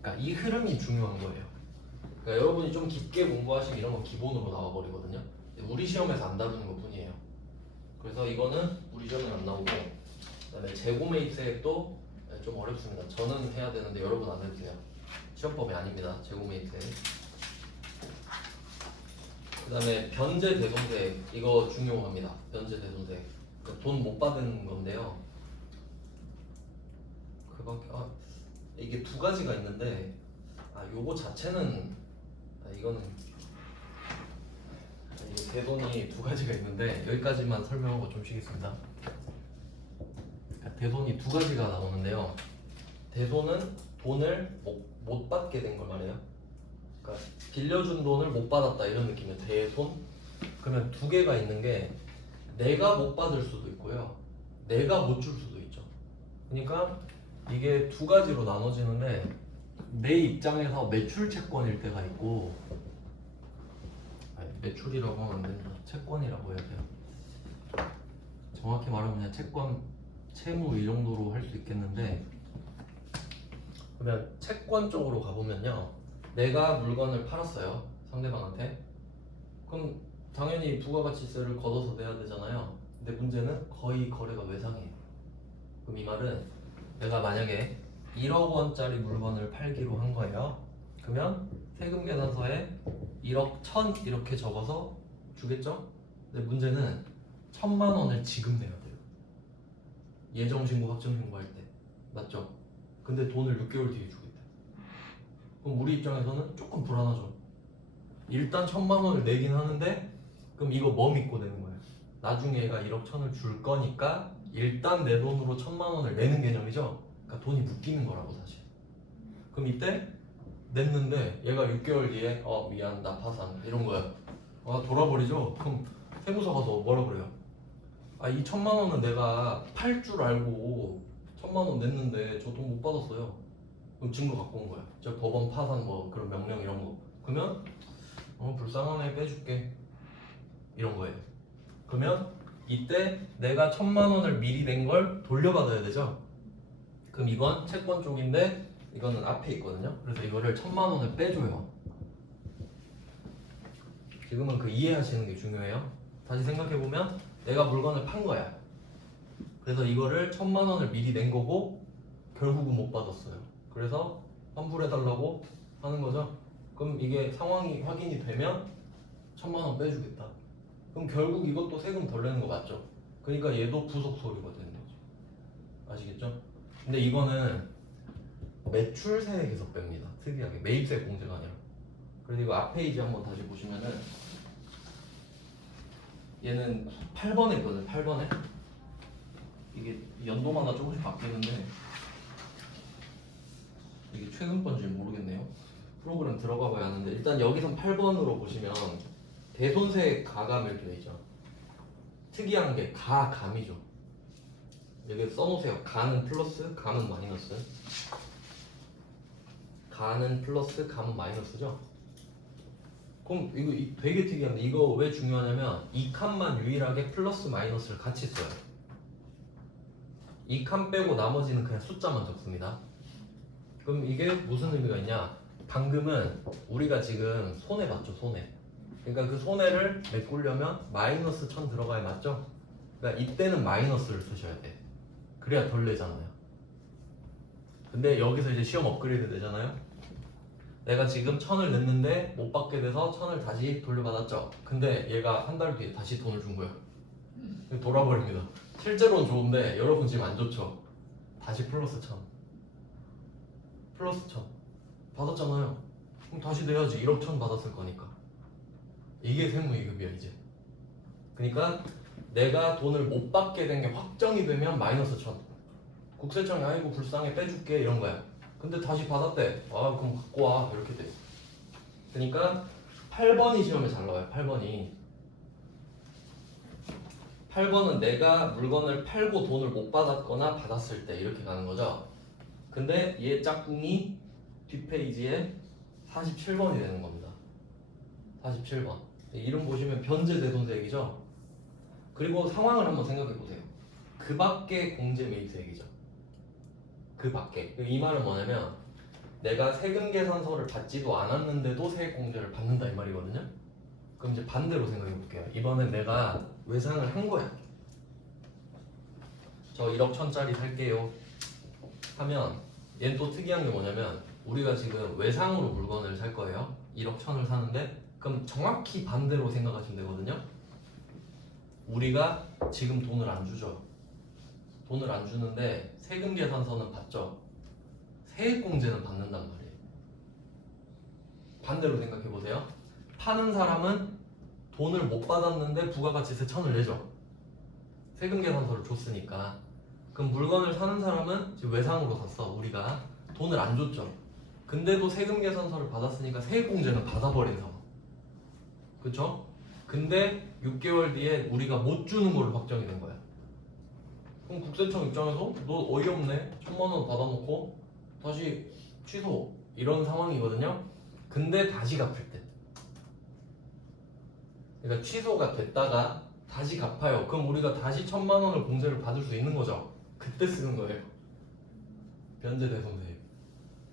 그러니까 이 흐름이 중요한 거예요. 그러니까 여러분이 좀 깊게 공부하시면 이런 건 기본으로 나와버리거든요. 우리 시험에서 안 다루는 것 뿐이에요. 그래서 이거는 우리 시험에 안 나오고, 그다음에 재고매입세액도 좀 어렵습니다. 저는 해야 되는데 여러분 안 해도 돼요. 시험법이 아닙니다. 재고매입세액. 그다음에 변제대손세액, 이거 중요합니다. 변제대손세액, 그러니까 돈 못 받은 건데요. 그밖에 이게 두 가지가 있는데, 요거 자체는 이거는 이게 대손이 두 가지가 있는데 여기까지만 설명하고 좀 쉬겠습니다. 대손이 두 가지가 나오는데요. 대손은 돈을 못 받게 된 걸 말해요. 그러니까 빌려준 돈을 못 받았다 이런 느낌이에요. 대손. 그러면 두 개가 있는 게, 내가 못 받을 수도 있고요, 내가 못 줄 수도 있죠. 그러니까 이게 두 가지로 나눠지는데, 내 입장에서 매출 채권일 때가 있고, 매출이라고 하면 안 된다. 채권이라고 해야 돼요. 정확히 말하면 그냥 채권, 채무 이 정도로 할 수 있겠는데, 그러면 채권 쪽으로 가보면요, 내가 물건을 팔았어요, 상대방한테. 그럼 당연히 부가가치세를 걷어서 내야 되잖아요. 근데 문제는 거의 거래가 외상이에요. 그럼 이 말은, 내가 만약에 1억 원짜리 물건을 팔기로 한 거예요. 그러면 세금 계산서에 1억 1000 이렇게 적어서 주겠죠? 근데 문제는 1000만 원을 지금 내야 돼요. 예정신고, 확정신고할 때. 맞죠? 근데 돈을 6개월 뒤에 주겠대. 그럼 우리 입장에서는 조금 불안하죠. 일단 1000만 원을 내긴 하는데, 그럼 이거 뭐 믿고 내는 거예요? 나중에 얘가 1억 1000을 줄 거니까 일단 내 돈으로 1000만 원을 내는 개념이죠. 그러니까 돈이 묶이는 거라고 사실. 그럼 이때 냈는데 얘가 6개월 뒤에 미안 나 파산 이런 거야. 돌아버리죠. 그럼 세무서 가서 뭐라 그래요? 이 1000만 원은 내가 팔 줄 알고 1000만 원 냈는데 저 돈 못 받았어요. 그럼 증거 갖고 온 거야. 저 법원 파산 뭐 그런 명령 이런 거. 그러면 불쌍하네 빼줄게 이런 거예요. 그러면 이때 내가 1000만 원을 미리 낸 걸 돌려받아야 되죠. 그럼 이건 채권 쪽인데 이거는 앞에 있거든요. 그래서 이거를 1000만 원을 빼줘요. 지금은 그 이해하시는 게 중요해요. 다시 생각해보면 내가 물건을 판 거야. 그래서 이거를 1000만 원을 미리 낸 거고 결국은 못 받았어요. 그래서 환불해달라고 하는 거죠. 그럼 이게 상황이 확인이 되면 1000만 원 빼주겠다. 그럼 결국 이것도 세금 덜 내는 거 맞죠? 그러니까 얘도 부속 서류가 되는 거죠. 아시겠죠? 근데 이거는 매출세액에서 뺍니다. 특이하게 매입세 공제가 아니라. 그래서 이거 앞 페이지 한번 다시 보시면은, 얘는 8번에 있거든요. 8번에 이게 연도마다 조금씩 바뀌는데 이게 최근 건지 모르겠네요. 프로그램 들어가 봐야 하는데, 일단 여기선 8번으로 보시면 대손세액 가감을 되어 있죠. 특이한 게 가감이죠. 여기 써놓으세요. 가는 플러스, 감은 마이너스. 가는 플러스, 감은 마이너스죠. 그럼 이거 되게 특이한데, 이거 왜 중요하냐면 이 칸만 유일하게 플러스 마이너스를 같이 써요. 이 칸 빼고 나머지는 그냥 숫자만 적습니다. 그럼 이게 무슨 의미가 있냐? 방금은 우리가 지금 손해 봤죠, 손해. 그러니까 그 손해를 메꾸려면 마이너스 1000 들어가야 맞죠? 그러니까 이때는 마이너스를 쓰셔야 돼. 그래야 덜 내잖아요. 근데 여기서 이제 시험 업그레이드 되잖아요. 내가 지금 1000을 냈는데 못 받게 돼서 1000을 다시 돌려받았죠. 근데 얘가 한 달 뒤에 다시 돈을 준 거예요. 돌아버립니다. 실제로는 좋은데 여러분 지금 안 좋죠. 다시 플러스 1000, 플러스 1000 받았잖아요. 그럼 다시 내야지. 1억 1000 받았을 거니까. 이게 세무이급이야 이제. 그러니까 내가 돈을 못 받게 된 게 확정이 되면 마이너스 1000. 국세청이 아이고 불쌍해 빼줄게 이런 거야. 근데 다시 받았대. 그럼 갖고 와 이렇게 돼. 그러니까 8번이 시험에 잘 나와요. 8번은 내가 물건을 팔고 돈을 못 받았거나 받았을 때 이렇게 가는 거죠. 근데 얘 짝꿍이 뒷페이지에 47번이 되는 겁니다. 47번. 이름 보시면 변제대손세 얘기죠. 그리고 상황을 한번 생각해 보세요. 그 밖에 공제 메이트 얘기죠. 그 밖에. 이 말은 뭐냐면 내가 세금 계산서를 받지도 않았는데도 세액 공제를 받는다 이 말이거든요. 그럼 이제 반대로 생각해 볼게요. 이번엔 내가 외상을 한 거야. 저 1억 1,000짜리 살게요 하면 얘는 또 특이한 게 뭐냐면 우리가 지금 외상으로 물건을 살 거예요. 1억 1,000을 사는데 그럼 정확히 반대로 생각하시면 되거든요. 우리가 지금 돈을 안 주죠. 돈을 안 주는데 세금 계산서는 받죠. 세액 공제는 받는단 말이에요. 반대로 생각해 보세요. 파는 사람은 돈을 못 받았는데 부가가치세 1,000을 내죠. 세금 계산서를 줬으니까. 그럼 물건을 사는 사람은 지금 외상으로 샀어. 우리가 돈을 안 줬죠. 근데도 세금 계산서를 받았으니까 세액 공제는 받아버린 상황. 그쵸? 근데 6개월 뒤에 우리가 못 주는 걸로 확정이 된 거야. 그럼 국세청 입장에서 너 어이없네 1,000만 원 받아놓고 다시 취소 이런 상황이거든요. 근데 다시 갚을 때 그러니까 취소가 됐다가 다시 갚아요. 그럼 우리가 다시 1,000만 원을 공제를 받을 수 있는 거죠. 그때 쓰는 거예요. 변제대손세.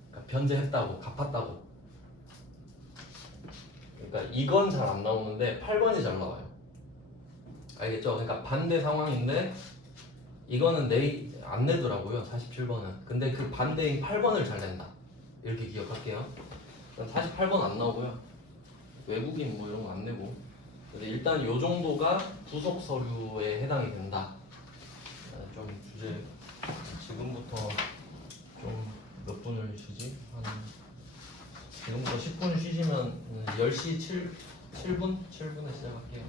그러니까 변제했다고 갚았다고. 그러니까 이건 잘 안 나오는데 8번이 잘 나와요. 알겠죠? 그러니까 반대 상황인데 이거는 안 내더라고요. 47번은. 근데 그 반대인 8번을 잘 낸다. 이렇게 기억할게요. 48번 안 나오고요. 외국인 뭐 이런 거 안 내고. 근데 일단 요 정도가 부속 서류에 해당이 된다. 좀 주제 지금부터 좀 몇 분을 쉬지? 지금부터 10분 쉬시면 10시 7분? 7분에 시작할게요.